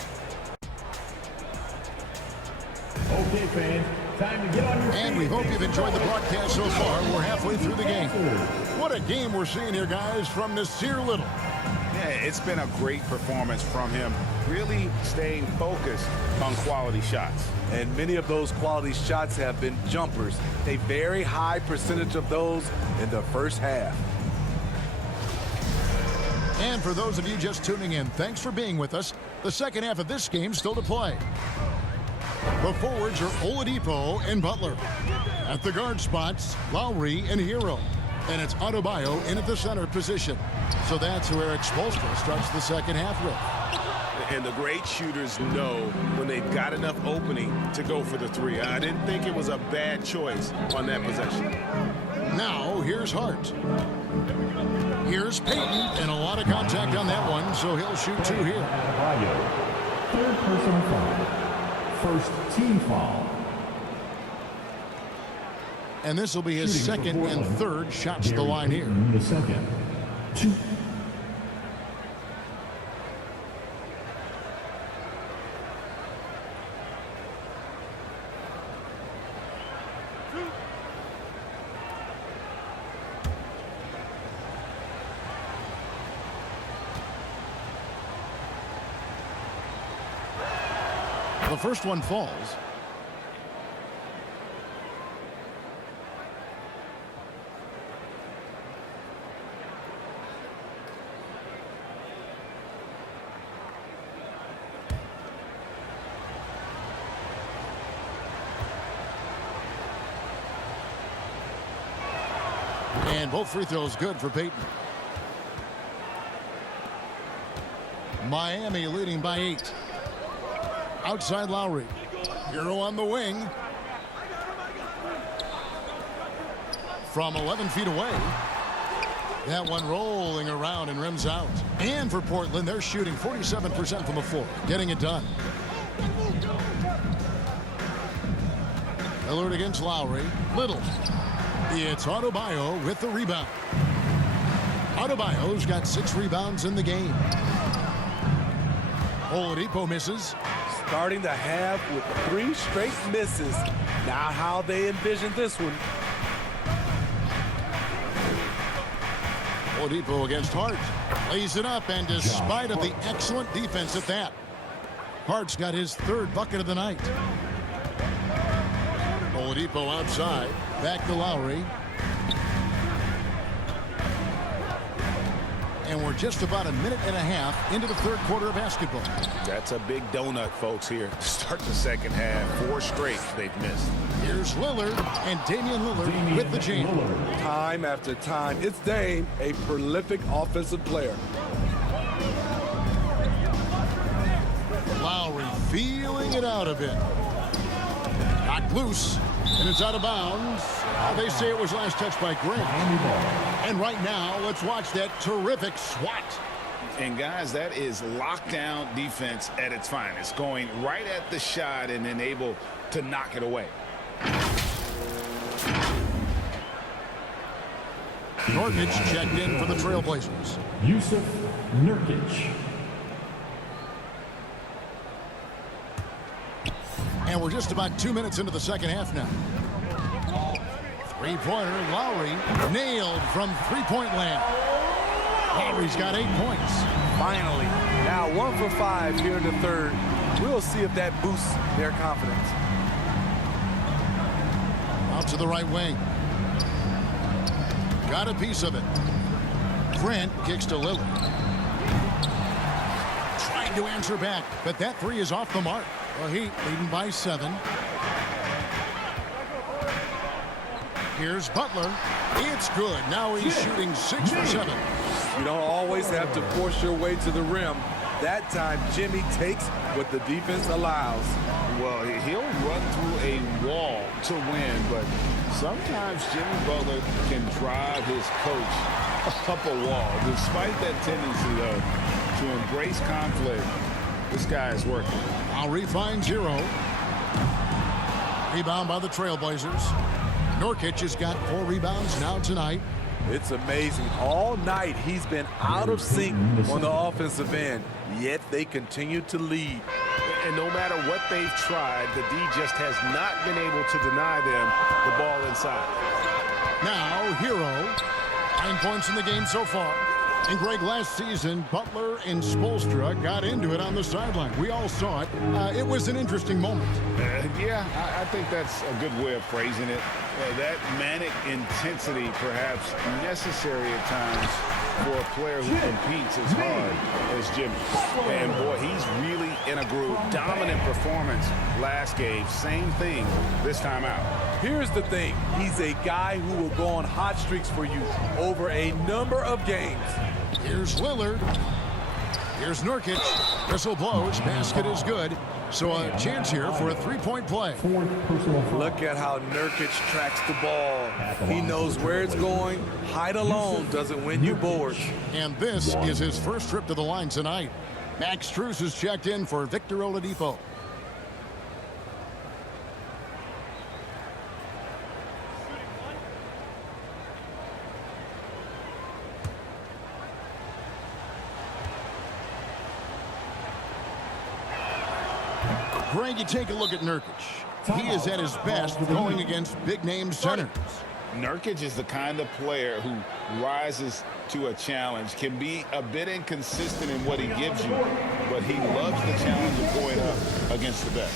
Okay, fans, time to get on your feet. And we hope you've enjoyed the broadcast so far. We're halfway through the game. What a game we're seeing here, guys, from Nasir Little. Yeah, it's been a great performance from him, really staying focused on quality shots. And many of those quality shots have been jumpers. A very high percentage of those in the first half. And for those of you just tuning in, thanks for being with us. The second half of this game still to play. The forwards are Oladipo and Butler. At the guard spots, Lowry and Hero. And it's Adebayo in at the center position. So that's who Eric Spoelstra starts the second half with. And the great shooters know when they've got enough opening to go for the 3. I didn't think it was a bad choice on that possession. Now, here's Hart. Here's Payton, and a lot of contact on that one, so he'll shoot 2 here. Adebayo, third personal foul. First team foul. And this will be his second and third shots to the line here. The second. 2. The first one falls. And both free throws good for Payton. Miami leading by 8. Outside Lowry. Hero on the wing. From 11 feet away. That one rolling around and rims out. And for Portland, they're shooting 47% from the floor, getting it done. Lillard against Lowry. Little. It's Adebayo with the rebound. Adebayo's got 6 rebounds in the game. Oladipo misses. Starting the half with 3 straight misses. Not how they envisioned this one. Oladipo against Hart. Lays it up, and despite of the excellent defense at that, Hart's got his 3rd bucket of the night. Oladipo outside. Back to Lowry. And we're just about a minute and a half into the 3rd quarter of basketball. That's a big donut, folks, here. Start the second half. 4 straight they've missed. Here's Lillard, and Damian Lillard with the jam. Time after time, it's Dame, a prolific offensive player. Lowry feeling it out a bit. Knocked loose, and it's out of bounds. They say it was last touched by Grant. And right now, let's watch that terrific swat. And guys, that is lockdown defense at its finest. Going right at the shot and then able to knock it away. Nurkic checked in for the Trailblazers. Yusuf Nurkic. And we're just about 2 minutes into the second half now. 3-pointer, Lowry nailed from 3-point land. Lowry's got 8 points. Finally, now 1 for 5 here in the 3rd. We'll see if that boosts their confidence. Out to the right wing. Got a piece of it. Grant kicks to Lillard. Trying to answer back, but that 3 is off the mark. Well, Heat leading by 7. Here's Butler. It's good. Now he's shooting 6 for 7. You don't always have to force your way to the rim. That time, Jimmy takes what the defense allows. Well, he'll run through a wall to win, but sometimes Jimmy Butler can drive his coach up a wall. Despite that tendency, though, to embrace conflict, this guy is working. Lowry finds Hero. Rebound by the Trailblazers. Nurkic has got 4 rebounds now tonight. It's amazing. All night he's been out of sync on the offensive end, yet they continue to lead. And no matter what they've tried, the D just has not been able to deny them the ball inside. Now, Hero. 9 points in the game so far. And Greg, last season, Butler and Spoelstra got into it on the sideline. We all saw it. It was an interesting moment. Yeah, I think that's a good way of phrasing it. That manic intensity, perhaps necessary at times for a player who competes as hard as Jimmy. And boy, he's really in a groove. Dominant performance last game. Same thing this time out. Here's the thing. He's a guy who will go on hot streaks for you over a number of games. Here's Lillard. Here's Nurkic. Whistle blows. Basket is good. So a chance here for a 3-point play. Look at how Nurkic tracks the ball. He knows where it's going. Height alone doesn't win you boards. And this is his first trip to the line tonight. Max Strus is checked in for Victor Oladipo. Greg, you take a look at Nurkic. He is at his best going against big-name centers. Nurkic is the kind of player who rises to a challenge, can be a bit inconsistent in what he gives you, but he loves the challenge of going up against the best.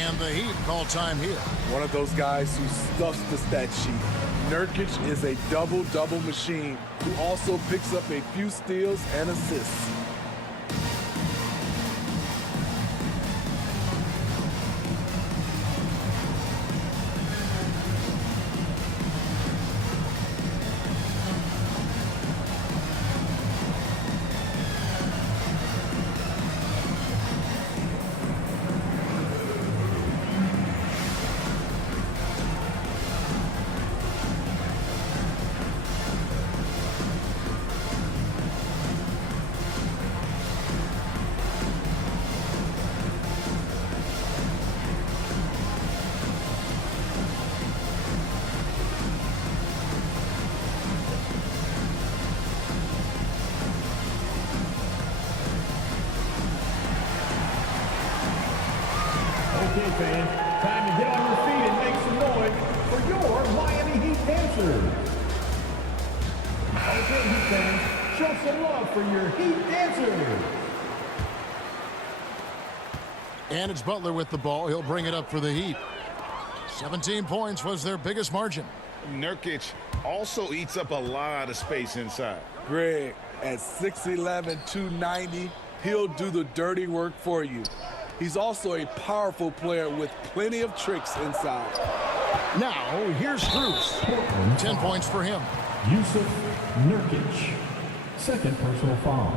And the Heat call time here. One of those guys who stuffs the stat sheet. Nurkic is a double-double machine who also picks up a few steals and assists. Okay, fans, time to get on your feet and make some noise for your Miami Heat dancers. Okay, Heat fans, show some love for your Heat dancers. And it's Butler with the ball. He'll bring it up for the Heat. 17 points was their biggest margin. Nurkic also eats up a lot of space inside. Greg, at 6'11", 290, he'll do the dirty work for you. He's also a powerful player with plenty of tricks inside. Now, here's Strus. 10 points for him. Yusuf Nurkic, second personal foul.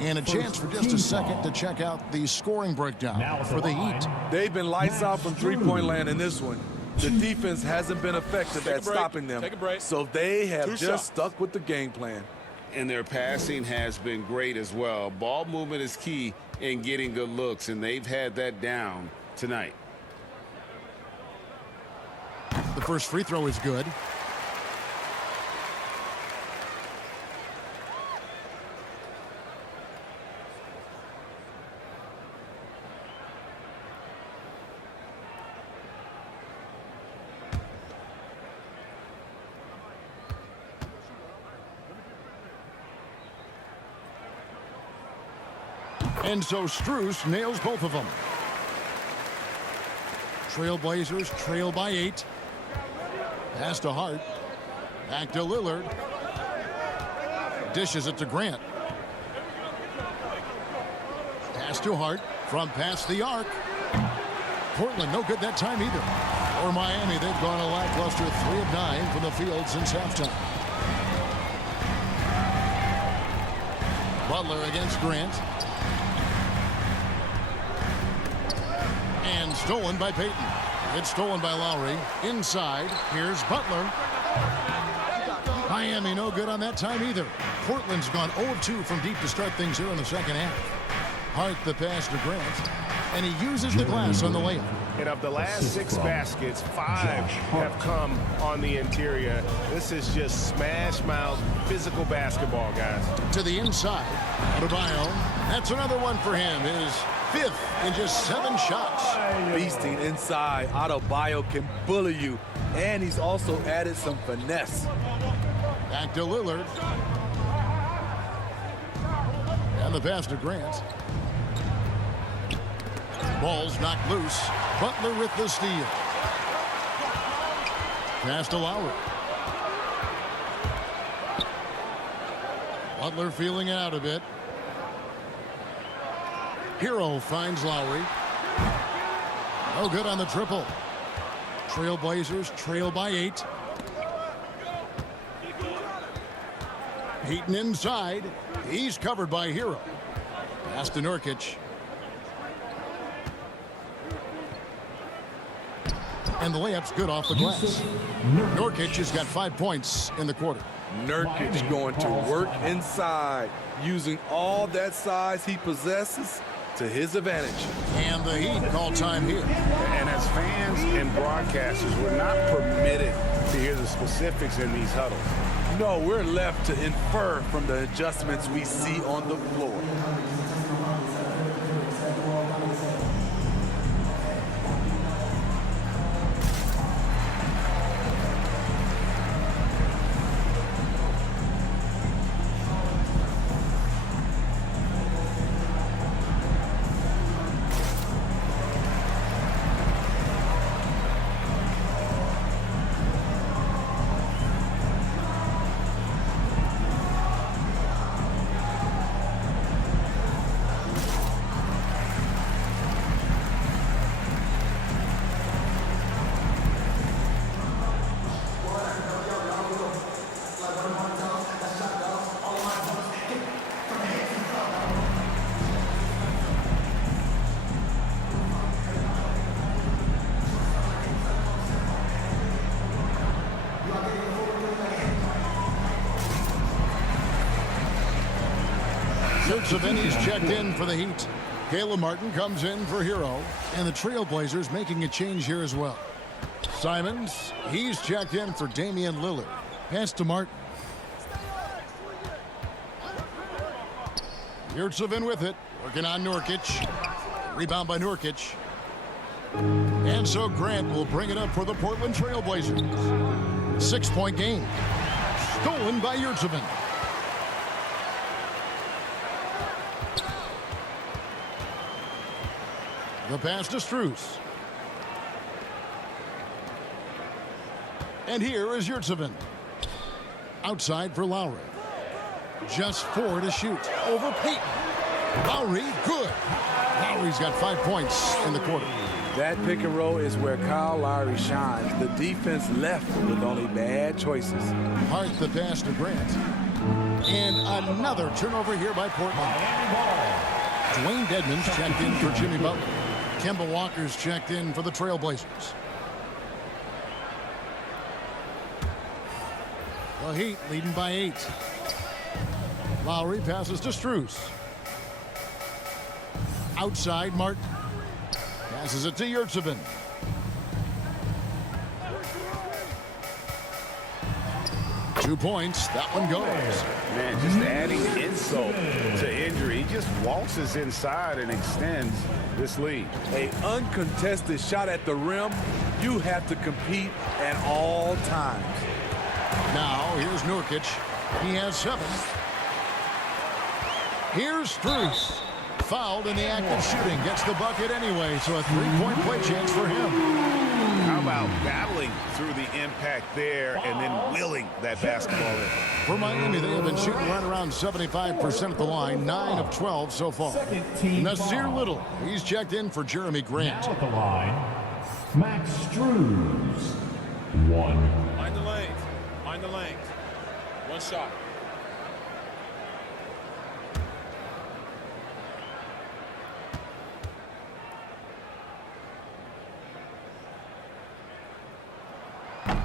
And a chance for just a second to check out the scoring breakdown for the Heat. They've been lights out from three-point land in this one. The defense hasn't been effective at stopping them, so they have just stuck with the game plan. And their passing has been great as well. Ball movement is key in getting good looks, and they've had that down tonight. The first free throw is good. And so Strus nails both of them. Trailblazers trail by 8. Pass to Hart. Back to Lillard. Dishes it to Grant. Pass to Hart from past the arc. Portland no good that time either. For Miami, they've gone a lackluster 3 of 9 from the field since halftime. Butler against Grant. And stolen by Payton. It's stolen by Lowry. Inside, here's Butler. Miami no good on that time either. Portland's gone 0-2 from deep to start things here in the second half. Hart the pass to Grant. And he uses the glass on the layup. And of the last 6 baskets, 5 have come on the interior. This is just smash mouth physical basketball, guys. To the inside. Adebayo. That's another one for him. His 5th in just 7 shots. Beasting inside. Adebayo can bully you. And he's also added some finesse. Back to Lillard. And the pass to Grant. Ball's knocked loose. Butler with the steal. Pass to Lowry. Butler feeling it out a bit. Hero finds Lowry. No good on the triple. Trailblazers trail by 8. Payton inside. He's covered by Hero. Pass to Nurkic. And the layup's good off the glass. Nurkic has got 5 points in the quarter. Nurkic going to work inside, using all that size he possesses to his advantage. And the Heat call time here. And as fans and broadcasters, we're not permitted to hear the specifics in these huddles. No, we're left to infer from the adjustments we see on the floor. Savinni's checked in for the Heat. Caleb Martin comes in for Hero. And the Trailblazers making a change here as well. Simons, he's checked in for Damian Lillard. Pass to Martin. Yurtsevin with it. Working on Nurkic. Rebound by Nurkic. And so Grant will bring it up for the Portland Trail Blazers. 6-point game. Stolen by Yurtseven. The pass to Strus. And here is Yurtseven. Outside for Lowry. Just 4 to shoot. Over Payton. Lowry, good. Lowry's got 5 points in the quarter. That pick and roll is where Kyle Lowry shines. The defense left with only bad choices. Hart the pass to Grant. And another turnover here by Portland. Dwayne Dedmon's checked in for Jimmy Butler. Kemba Walker's checked in for the Trailblazers. The Heat leading by 8. Lowry passes to Strus. Outside, Martin. Passes it to Yurtseven. Two points. That one goes. Man, just adding insult to injury. He just waltzes inside and extends this lead. An uncontested shot at the rim. You have to compete at all times. Now, here's Nurkic. He has 7. Here's Strus. Fouled in the act of shooting. Gets the bucket anyway, so a 3-point play chance for him. How about battling through the impact there and then willing that basketball in? For Miami, they have been shooting right around 75% at the line. 9 of 12 so far. Nasir Little. He's checked in for Jeremy Grant. Now at the line, Max Strus. 1. Mind the lanes. Mind the lanes. One shot.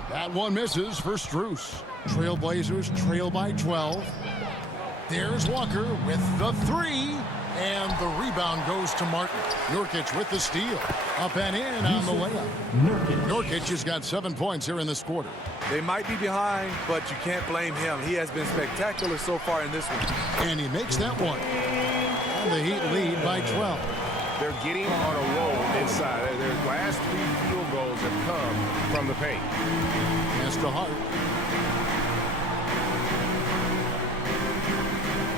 That one misses for Strus. Trailblazers trail by 12. There's Walker with the 3. And the rebound goes to Martin. Nurkic with the steal. Up and in on the layup. Nurkic has got 7 points here in this quarter. They might be behind, but you can't blame him. He has been spectacular so far in this one. And he makes that one. And the Heat lead by 12. They're getting on a roll inside. Their last 3 field goals have come from the paint. Pass to Hart.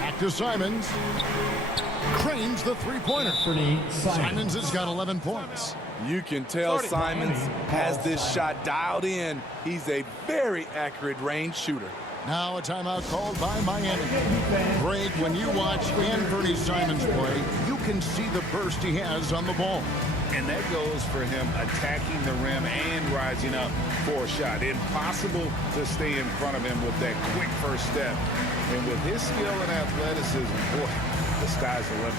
Back to Simons. Cranes the 3-pointer. Simons has got 11 points. You can tell Simons has this shot dialed in. He's a very accurate range shooter. Now a timeout called by Miami. Greg, when you watch Anthony Simons play, you can see the burst he has on the ball. And that goes for him attacking the rim and rising up for a shot. Impossible to stay in front of him with that quick first step. And with his skill and athleticism, boy, the sky's the limit.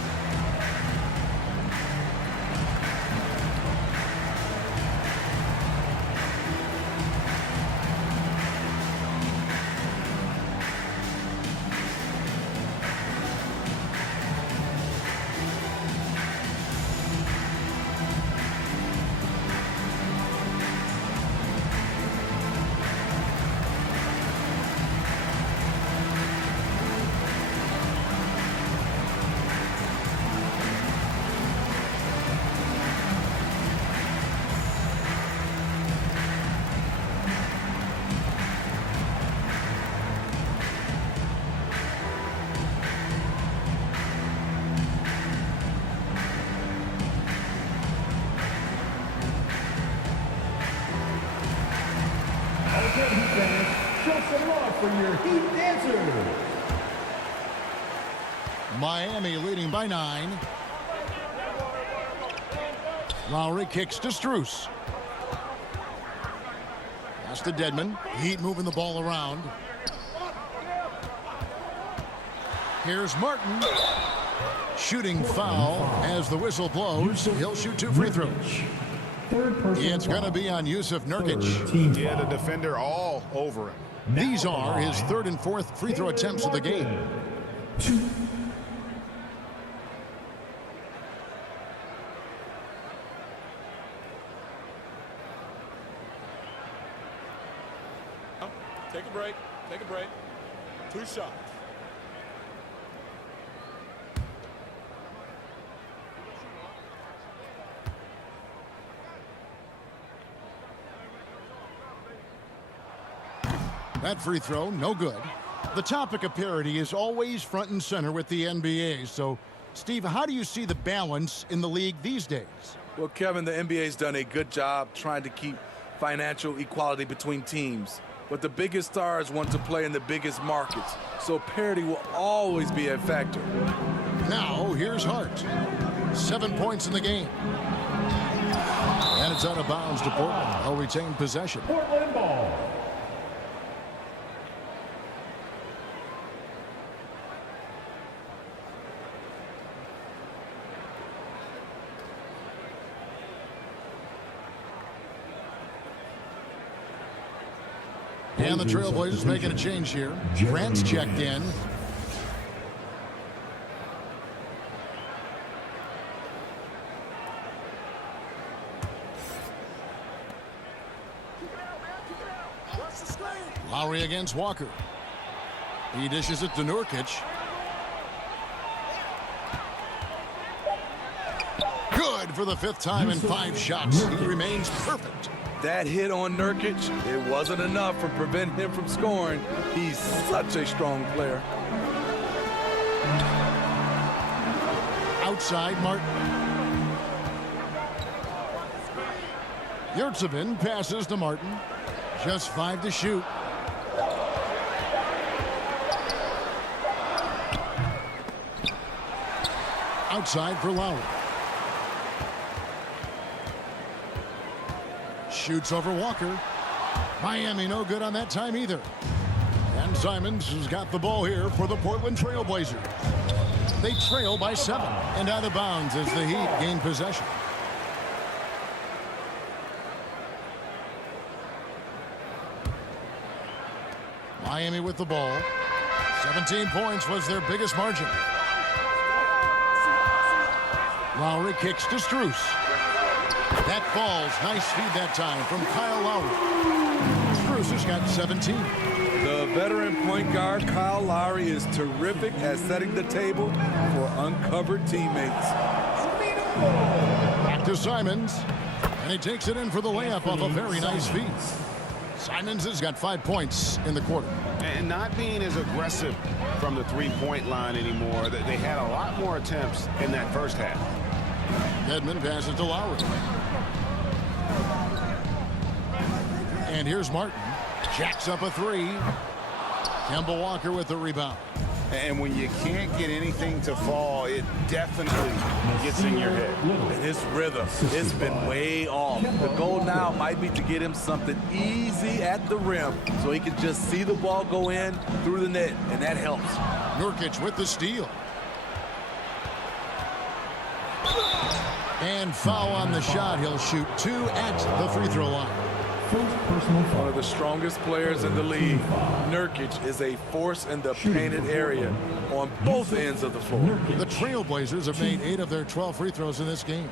Miami leading by 9. Lowry kicks to Strus. Pass to Dedmon. Heat moving the ball around. Here's Martin. Shooting foul as the whistle blows. He'll shoot 2 free throws. It's going to be on Yusuf Nurkic. Yeah, the defender all over him. These are his 3rd and 4th free throw attempts of the game. 2. Take a break. Take a break. 2 shots. That free throw, no good. The topic of parity is always front and center with the NBA. So, Steve, how do you see the balance in the league these days? Well, Kevin, the NBA's done a good job trying to keep financial equality between teams. But the biggest stars want to play in the biggest markets. So parity will always be a factor. Now, here's Hart. 7 points in the game. And it's out of bounds to Portland. They'll retain possession. Portland ball. And the Trailblazers making a change here. Grant's checked in. Lowry against Walker. He dishes it to Nurkic. Good for the 5th time in 5 shots. He remains perfect. That hit on Nurkic, it wasn't enough for preventing him from scoring. He's such a strong player. Outside, Martin. Yurtsevin passes to Martin. Just 5 to shoot. Outside for Lowry. Shoots over Walker. Miami no good on that time either. And Simons has got the ball here for the Portland Trailblazers. They trail by 7 and out of bounds as the Heat gain possession. Miami with the ball. 17 points was their biggest margin. Lowry kicks to Strus. That falls. Nice feed that time from Kyle Lowry. Strus has got 17. The veteran point guard, Kyle Lowry, is terrific at setting the table for uncovered teammates. Back to Simons. And he takes it in for the layup off a very nice feed. Simons has got 5 points in the quarter. And not being as aggressive from the three-point line anymore. They had a lot more attempts in that first half. Edmond passes to Lowry. And here's Martin. Jacks up a 3. Kemba Walker with the rebound. And when you can't get anything to fall, it definitely gets in your head. And his rhythm, it's been way off. The goal now might be to get him something easy at the rim so he can just see the ball go in through the net, and that helps. Nurkic with the steal. And foul on the shot. He'll shoot 2 at the free throw line. One of the strongest players in the league. Nurkic is a force in the painted area on both ends of the floor. The Trailblazers have made 8 of their 12 free throws in this game.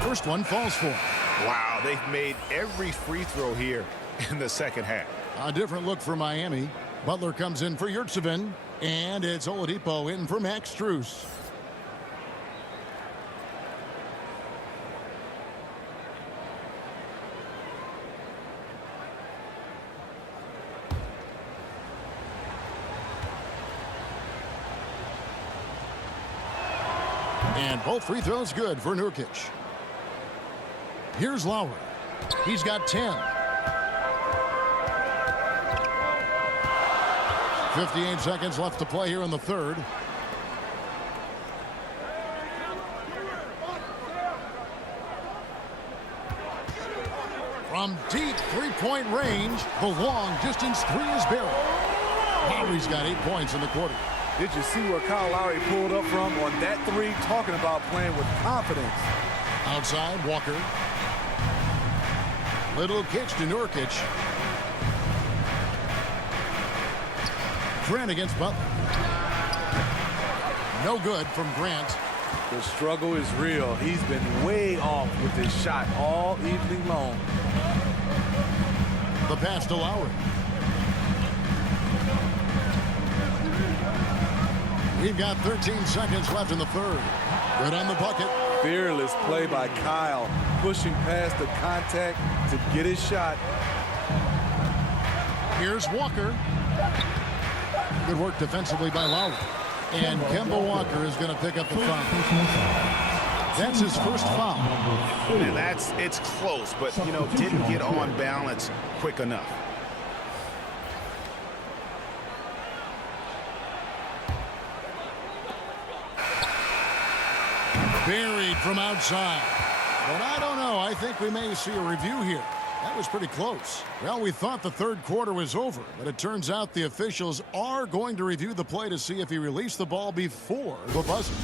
First one falls for him. Wow, they've made every free throw here in the second half. A different look for Miami. Butler comes in for Yurtsevin, and it's Oladipo in for Max Strus. And both free throws good for Nurkic. Here's Lowry. He's got 10. 58 seconds left to play here in the third. From deep three-point range, the long distance 3 is buried. Lowry's got 8 points in the quarter. Did you see where Kyle Lowry pulled up from on that 3? Talking about playing with confidence. Outside, Walker. Little kicks to Nurkic. Grant against Butler. No good from Grant. The struggle is real. He's been way off with his shot all evening long. The pass to Lowry. We've got 13 seconds left in the third. Good on the bucket. Fearless play by Kyle, pushing past the contact to get his shot. Here's Walker. Good work defensively by Lowry. And Kemba Walker is going to pick up the foul. That's his first foul. And it's close, but, didn't get on balance quick enough. Buried from outside. But I don't know. I think we may see a review here. That was pretty close. Well, we thought the third quarter was over, but it turns out the officials are going to review the play to see if he released the ball before the buzzer.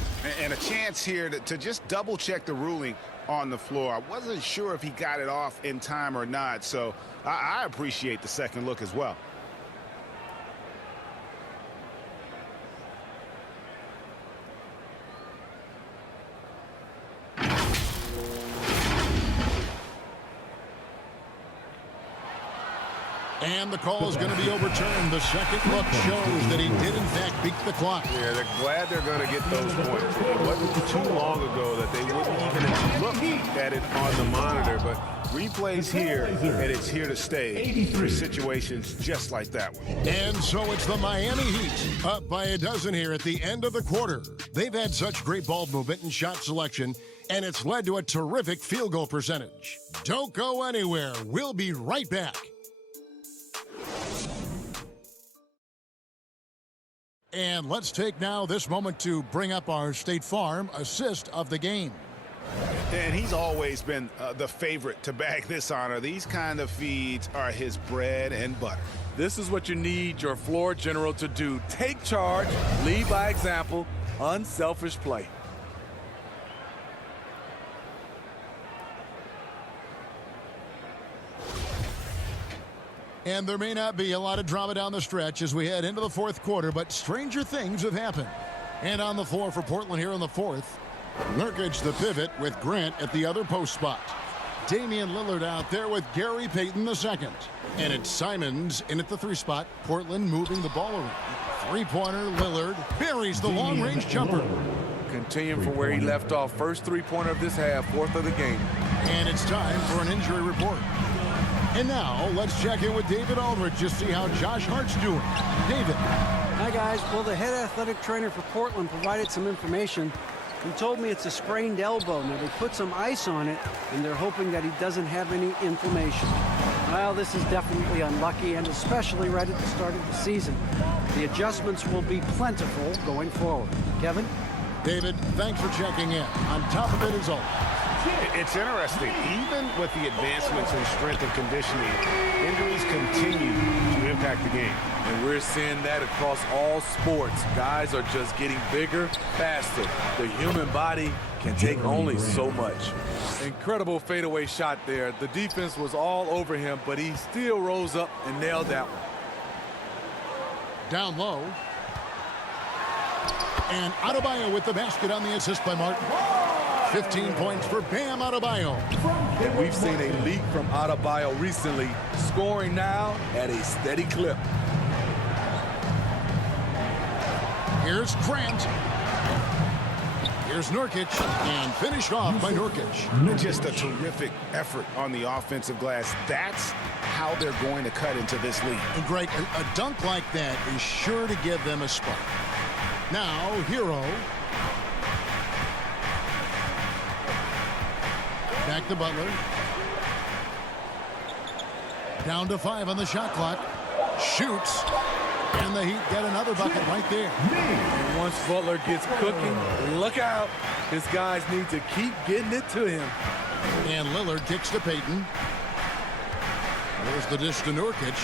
And a chance here to just double-check the ruling on the floor. I wasn't sure if he got it off in time or not, so I appreciate the second look as well. And the call is going to be overturned. The second look shows that he did, in fact, beat the clock. Yeah, they're glad they're going to get those points. It wasn't too long ago that they wouldn't even look at it on the monitor, but replays here, and it's here to stay for situations just like that one. And so it's the Miami Heat, up by a dozen here at the end of the quarter. They've had such great ball movement and shot selection, and it's led to a terrific field goal percentage. Don't go anywhere. We'll be right back. And let's take now this moment to bring up our State Farm assist of the game. And he's always been the favorite to bag this honor. These kind of feeds are his bread and butter. This is what you need your floor general to do. Take charge, lead by example, unselfish play. And there may not be a lot of drama down the stretch as we head into the fourth quarter, but stranger things have happened. And on the floor for Portland here in the fourth, Nurkic the pivot with Grant at the other post spot. Damian Lillard out there with Gary Payton the second. And it's Simons in at the three spot. Portland moving the ball around. Three-pointer, Lillard buries the long-range jumper. Continuing from where he left off. First three-pointer of this half, fourth of the game. And it's time for an injury report. And now, let's check in with David Aldridge to see how Josh Hart's doing. David. Hi, guys. Well, the head athletic trainer for Portland provided some information. He told me it's a sprained elbow. Now, they put some ice on it, and they're hoping that he doesn't have any inflammation. Well, this is definitely unlucky, and especially right at the start of the season. The adjustments will be plentiful going forward. Kevin? David, thanks for checking in. On top of it as always. It's interesting. Even with the advancements in strength and conditioning, injuries continue to impact the game. And we're seeing that across all sports. Guys are just getting bigger, faster. The human body can take only so much. Incredible fadeaway shot there. The defense was all over him, but he still rose up and nailed that one. Down low. And Adebayo with the basket on the assist by Martin. 15 points for Bam Adebayo. And we've seen a leak from Adebayo recently, scoring now at a steady clip. Here's Grant. Here's Nurkic, and finished off by Nurkic. Just a terrific effort on the offensive glass. That's how they're going to cut into this league. And Greg, a dunk like that is sure to give them a spark. Now, Hero. Back to Butler. Down to 5 on the shot clock. Shoots. And the Heat get another bucket right there. And once Butler gets cooking, look out. His guys need to keep getting it to him. And Lillard kicks to Payton. There's the dish to Nurkic.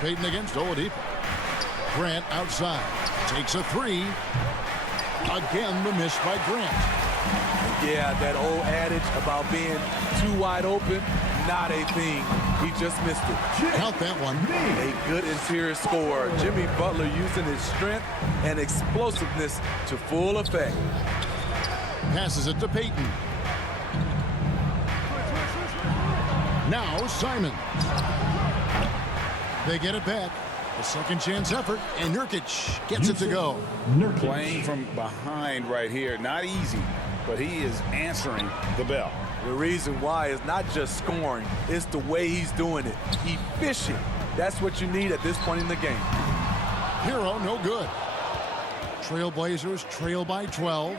Payton against Oladipo. Grant outside. Takes a three. Again, the miss by Grant. Yeah, that old adage about being too wide open, not a thing. He just missed it. Count that one. A good interior scorer. Jimmy Butler using his strength and explosiveness to full effect. Passes it to Payton. Now Simon. They get it back. A second chance effort, and Nurkic gets it to go. Playing from behind right here. Not easy, but he is answering the bell. The reason why is not just scoring, it's the way he's doing it. Efficient. That's what you need at this point in the game. Hero, no good. Trailblazers trail by 12.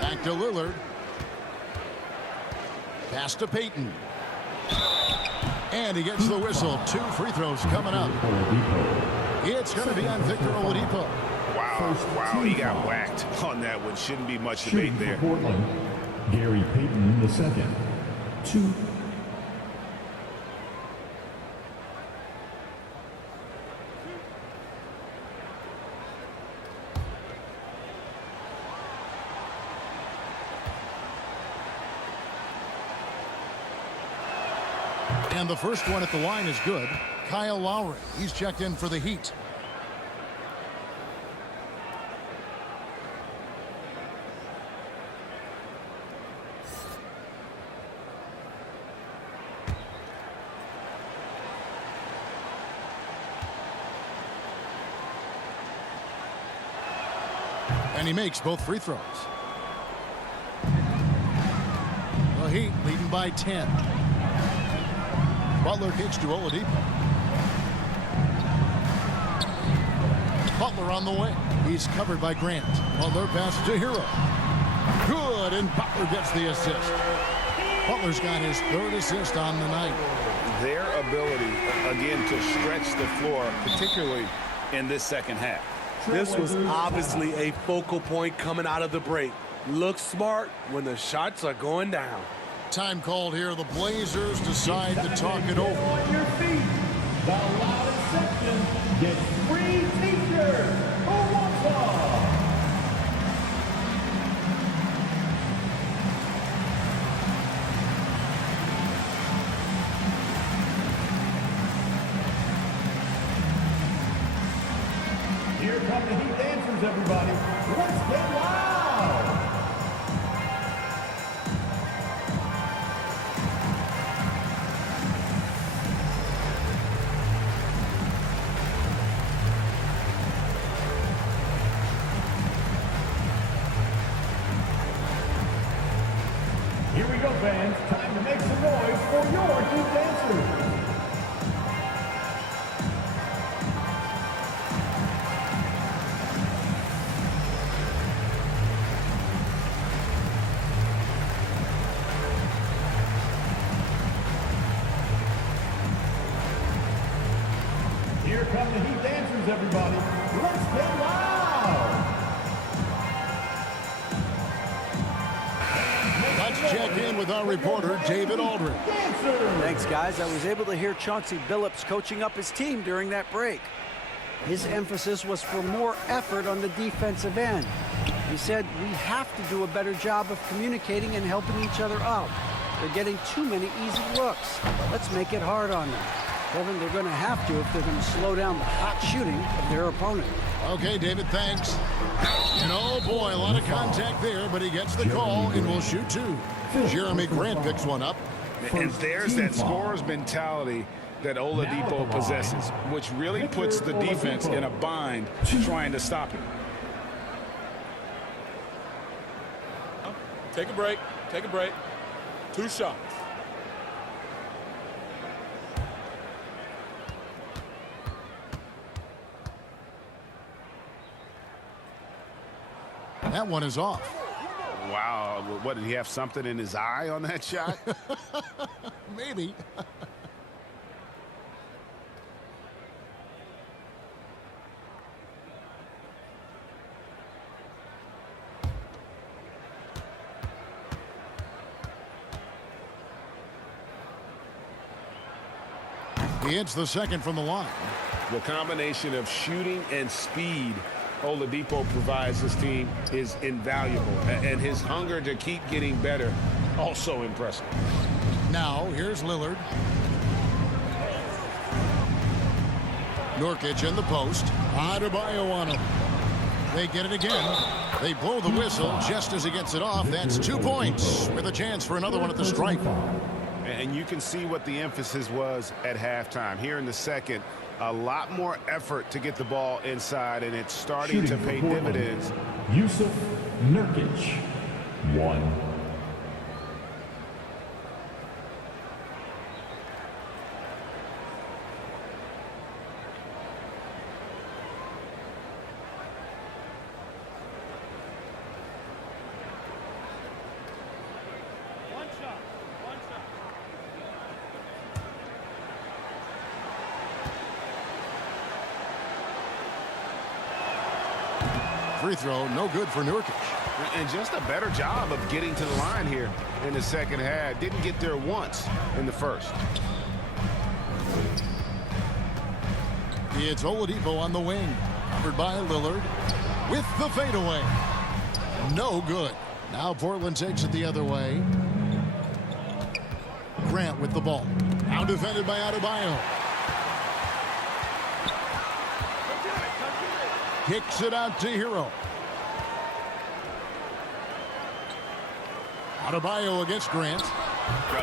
Back to Lillard. Pass to Payton. And he gets the whistle. 2 free throws coming up. It's going to be on Victor Oladipo. Wow, he got whacked on that one. Shouldn't be much debate there. Portland, Gary Payton II. 2. And the first one at the line is good. Kyle Lowry. He's checked in for the Heat. And he makes both free throws. The Heat leading by 10. Butler kicks to Oladipo. Butler on the way. He's covered by Grant. Butler passes to Hero. Good, and Butler gets the assist. Butler's got his 3rd assist on the night. Their ability, again, to stretch the floor, particularly in this second half. This was obviously a focal point coming out of the break. Look smart when the shots are going down. Time called here. The Blazers decide to talk it over. On your feet. The loudest section gets free t-shirts. Who wants one? Here come the Heat dancers, everybody. Let's get loud. Here we go, fans. Time to make some noise for your Heat dancers. Here come the Heat dancers, everybody. Let's get loud. Let's check in with our reporter, David Aldridge. Thanks, guys. I was able to hear Chauncey Billups coaching up his team during that break. His emphasis was for more effort on the defensive end. He said, we have to do a better job of communicating and helping each other out. They're getting too many easy looks. Let's make it hard on them. Kevin, they're going to have to if they're going to slow down the hot shooting of their opponent. Okay, David, thanks. And oh boy, a lot of contact there, but he gets the call and will shoot 2. Jeremy Grant picks one up. And there's that scorer's mentality that Oladipo possesses, which really puts the defense in a bind trying to stop him. Take a break. Take a break. 2 shots. That one is off. Wow, what, did he have something in his eye on that shot? Maybe. He hits the second from the line. The combination of shooting and speed Oladipo provides his team is invaluable, and his hunger to keep getting better also impressive. Now here's Lillard. Nurkic in the post. Adebayo on him. They get it again. They blow the whistle just as he gets it off. That's 2 points with a chance for another one at the stripe. And you can see what the emphasis was at halftime. Here in the second, a lot more effort to get the ball inside, and it's starting to pay dividends. Yusuf Nurkic, 1. Free throw, no good for Nurkic. And just a better job of getting to the line here in the second half. Didn't get there once in the first. It's Oladipo on the wing. Covered by Lillard with the fadeaway. No good. Now Portland takes it the other way. Grant with the ball. Now defended by Adebayo. Kicks it out to Hero. Adebayo against Grant.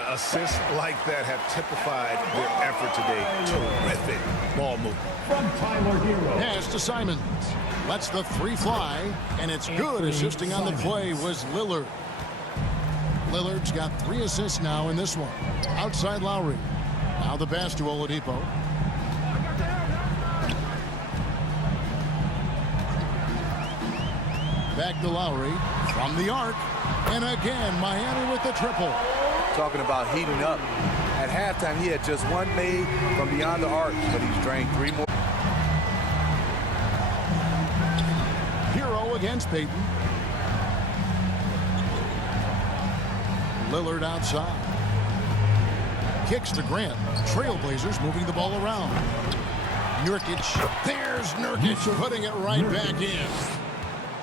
Assists like that have typified their effort today. Terrific ball movement. From Tyler Hero. Pass to Simons. Lets the three fly, and it's good. Assisting on the play was Lillard. Lillard's got 3 assists now in this one. Outside Lowry. Now the pass to Oladipo. Back to Lowry from the arc. And again, Miami with the triple. Talking about heating up. At halftime, he had just one made from beyond the arc, but he's drained 3 more. Hero against Payton. Lillard outside. Kicks to Grant. Trailblazers moving the ball around. Nurkic. There's Nurkic putting it right back in.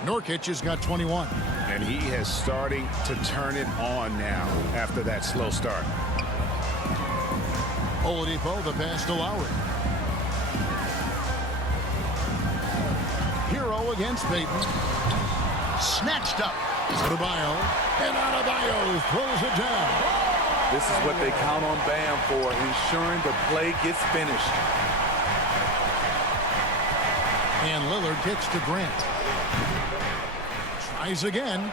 Nurkic has got 21. And he is starting to turn it on now after that slow start. Oladipo, the pass to Lowry. Hero against Payton. Snatched up. Adebayo. And Adebayo throws it down. This is what they count on Bam for, ensuring the play gets finished. And Lillard kicks to Grant. Tries again.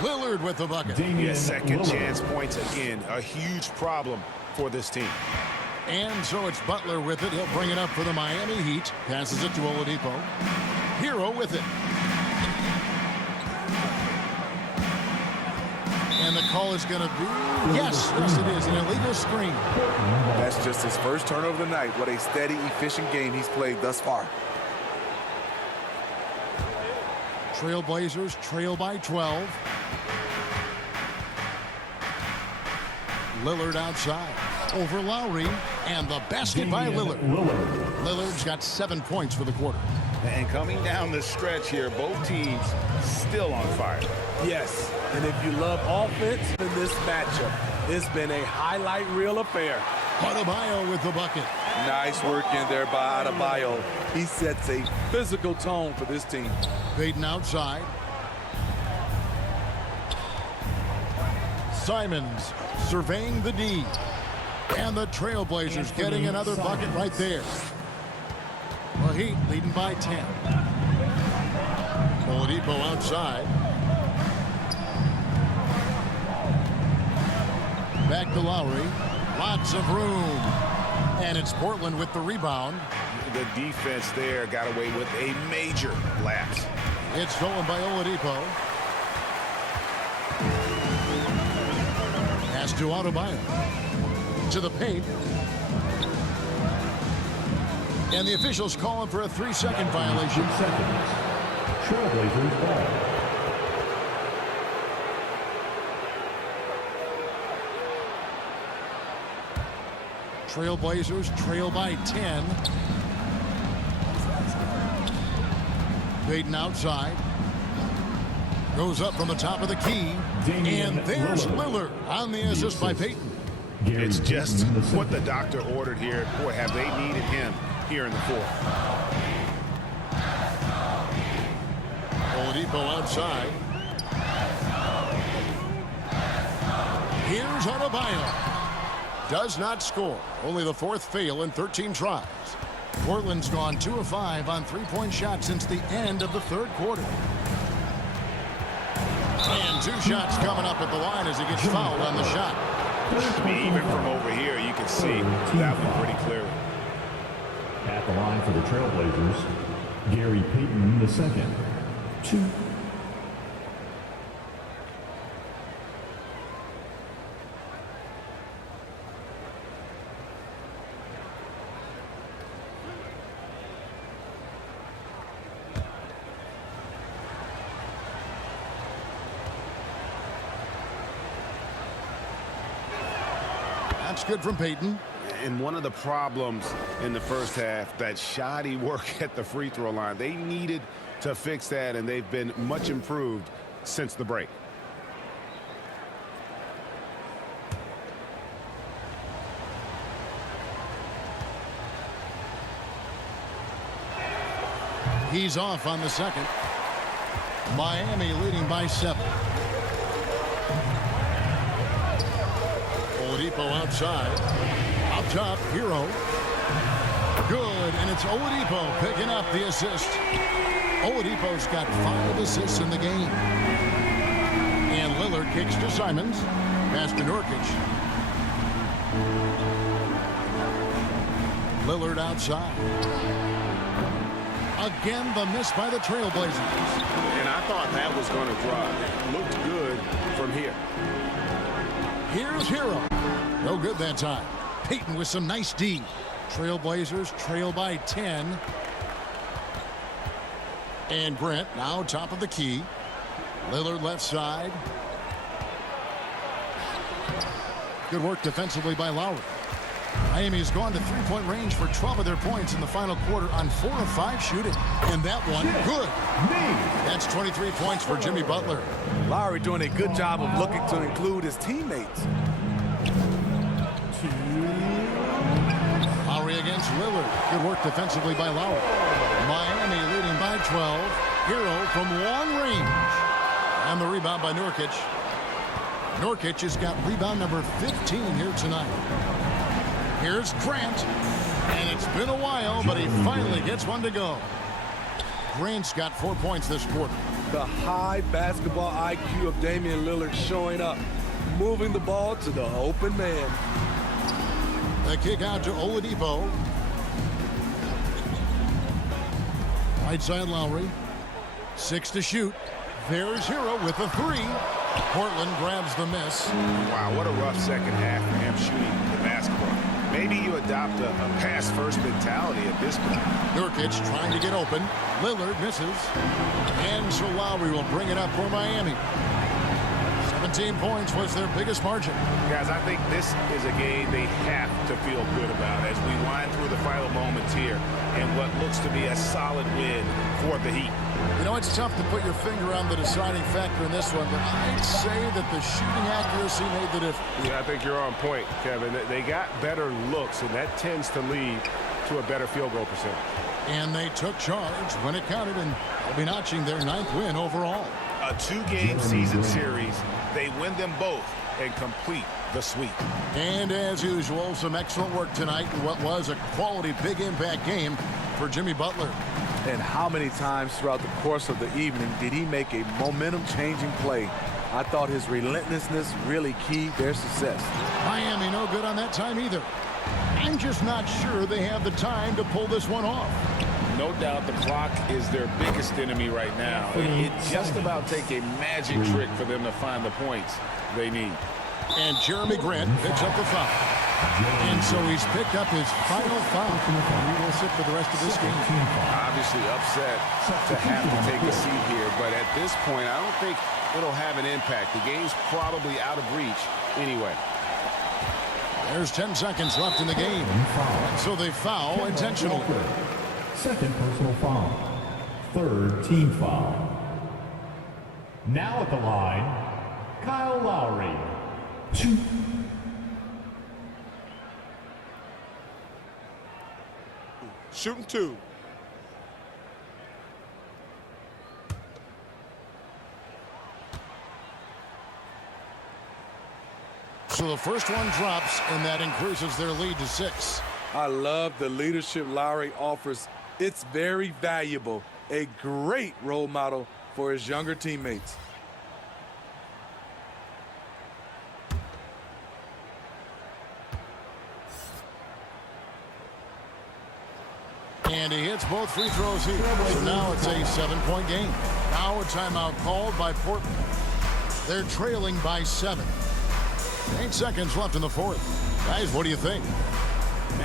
Lillard with the bucket. Second chance points again. A huge problem for this team. And so it's Butler with it. He'll bring it up for the Miami Heat. Passes it to Oladipo. Hero with it. And the call is going to be, yes, it is, an illegal screen. That's just his first turnover of the night. What a steady, efficient game he's played thus far. Trailblazers trail by 12. Lillard outside. Over Lowry. And the basket by Lillard. Lillard's got 7 points for the quarter. And coming down the stretch here, both teams still on fire. Yes, and if you love offense in this matchup, it's been a highlight reel affair. Adebayo with the bucket. Nice work in there by Adebayo. He sets a physical tone for this team. Payton outside. Simons surveying the D. And the Trailblazers getting another bucket right there. The Heat leading by 10. Oladipo outside. Back to Lowry. Lots of room. And it's Portland with the rebound. The defense there got away with a major lapse. It's stolen by Oladipo. Pass to Adebayo. To the paint. And the officials calling for a 3-second violation. 2 seconds. Trailblazers ball. Trailblazers trail by 10. Payton outside. Goes up from the top of the key. And there's Lillard on the assist by Payton. It's just what the doctor ordered here. Boy, have they needed him here in the fourth. Oladipo outside. Here's Adebayo. Does not score. Only the fourth fail in 13 tries. Portland's gone 2 of 5 on three-point shots since the end of the third quarter. And 2 shots coming up at the line as he gets fouled on the shot. Even from over here, you can see that one pretty clearly. At the line for the Trailblazers, Gary Payton II. 2. That's good from Payton. And one of the problems in the first half, that shoddy work at the free throw line. They needed to fix that, and they've been much improved since the break. He's off on the second. Miami leading by 7. Oladipo outside. Up top, Hero. Good, and it's Oladipo picking up the assist. Oladipo's got 5 assists in the game. And Lillard kicks to Simons. Pass to Nurkic. Lillard outside. Again, the miss by the Trailblazers. And I thought that was going to drive. Looked good from here. Here's Hero. No good that time. Payton with some nice D. Trailblazers trail by 10. And Grant now top of the key. Lillard left side. Good work defensively by Lowry. Miami has gone to three-point range for 12 of their points in the final quarter on 4 of 5 shooting. And that one, good. That's 23 points for Jimmy Butler. Lowry doing a good job of looking to include his teammates. Lowry against Lillard. Good work defensively by Lowry. Miami leading by 12. Hero from long range. And the rebound by Nurkic. Nurkic has got rebound number 15 here tonight. Here's Grant. And it's been a while, but he finally gets one to go. Grant's got 4 points this quarter. The high basketball IQ of Damian Lillard showing up, moving the ball to the open man. The kick out to Oladipo. Right side Lowry. 6 to shoot. There's Hero with a 3. Portland grabs the miss. Wow, what a rough second half for him shooting the basketball. Maybe you adopt a pass-first mentality at this point. Nurkic trying to get open. Lillard misses. And so Lowry will bring it up for Miami. 17 points was their biggest margin. Guys, I think this is a game they have to feel good about as we wind through the final moments here and what looks to be a solid win for the Heat. You know, it's tough to put your finger on the deciding factor in this one, but I'd say that the shooting accuracy made the difference. Yeah, I think you're on point, Kevin. They got better looks, and that tends to lead to a better field goal percentage. And they took charge when it counted, and they'll be notching their 9th win overall. A 2-game season series. They win them both and complete the sweep. And as usual, some excellent work tonight in what was a quality big impact game for Jimmy Butler. And how many times throughout the course of the evening did he make a momentum-changing play? I thought his relentlessness really keyed their success. Miami no good on that time either. I'm just not sure they have the time to pull this one off. No doubt the clock is their biggest enemy right now. It just about take a magic trick for them to find the points they need. And Jeremy Grant picks up the foul. And so he's picked up his final foul. He will sit for the rest of this game. Obviously upset to have to take a seat here, but at this point, I don't think it'll have an impact. The game's probably out of reach anyway. There's 10 seconds left in the game. So they foul intentionally. Second personal foul. Third team foul. Now at the line, Kyle Lowry. 2. Shooting 2. So the first one drops, and that increases their lead to 6. I love the leadership Lowry offers. It's very valuable. A great role model for his younger teammates. And he hits both free throws here. So now it's a 7-point game. Now a timeout called by Portland. They're trailing by 7. 8 seconds left in the fourth. Guys, what do you think?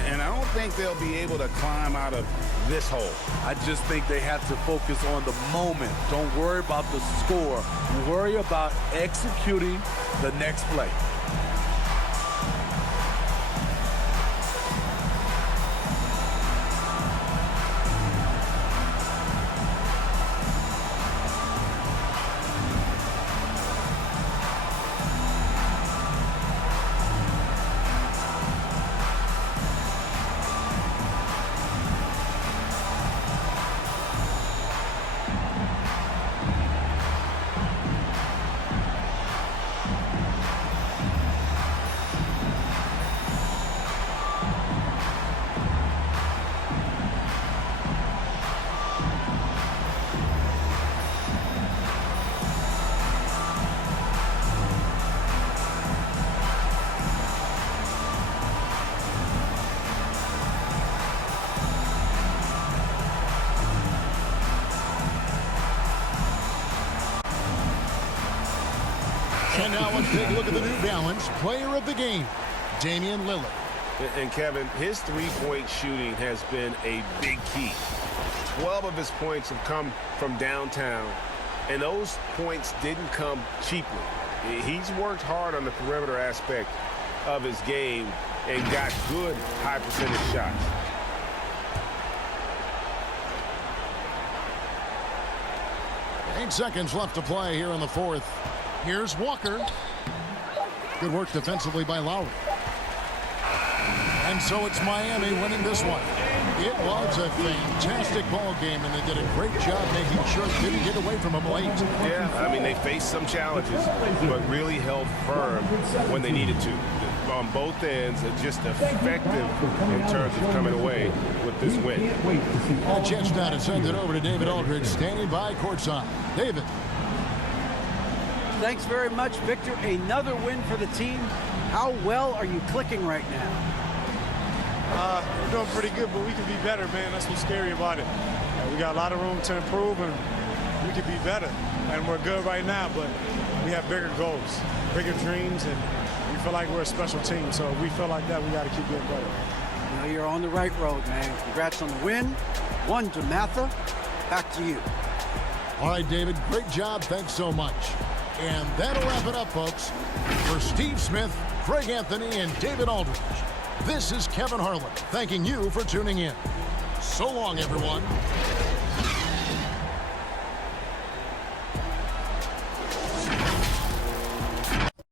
And I don't think they'll be able to climb out of this hole. I just think they have to focus on the moment. Don't worry about the score. Worry about executing the next play. And now let's take a look at the New Balance player of the game, Damian Lillard. And Kevin, his three-point shooting has been a big key. 12 of his points have come from downtown, and those points didn't come cheaply. He's worked hard on the perimeter aspect of his game and got good high-percentage shots. Eight seconds left to play here in the fourth. Here's Walker. Good work defensively by Lowry. And so it's Miami winning this one. It was a fantastic ball game, and they did a great job making sure it didn't get away from them late. Yeah, I mean, they faced some challenges, but really held firm when they needed to. On both ends, just effective in terms of coming away with this win. A chance now to send it over to David Aldridge, standing by courtside. David. Thanks very much, Victor. Another win for the team. How well are you clicking right now? We're doing pretty good, but we can be better, man. That's what's scary about it. We got a lot of room to improve, and we can be better. And we're good right now, but we have bigger goals, bigger dreams, and we feel like we're a special team. So if we feel like that, we got to keep getting better. Now you're on the right road, man. Congrats on the win. One to Matha. Back to you. All right, David, great job. Thanks so much. And that'll wrap it up, folks. For Steve Smith, Craig Anthony, and David Aldridge, this is Kevin Harlan thanking you for tuning in. So long, everyone.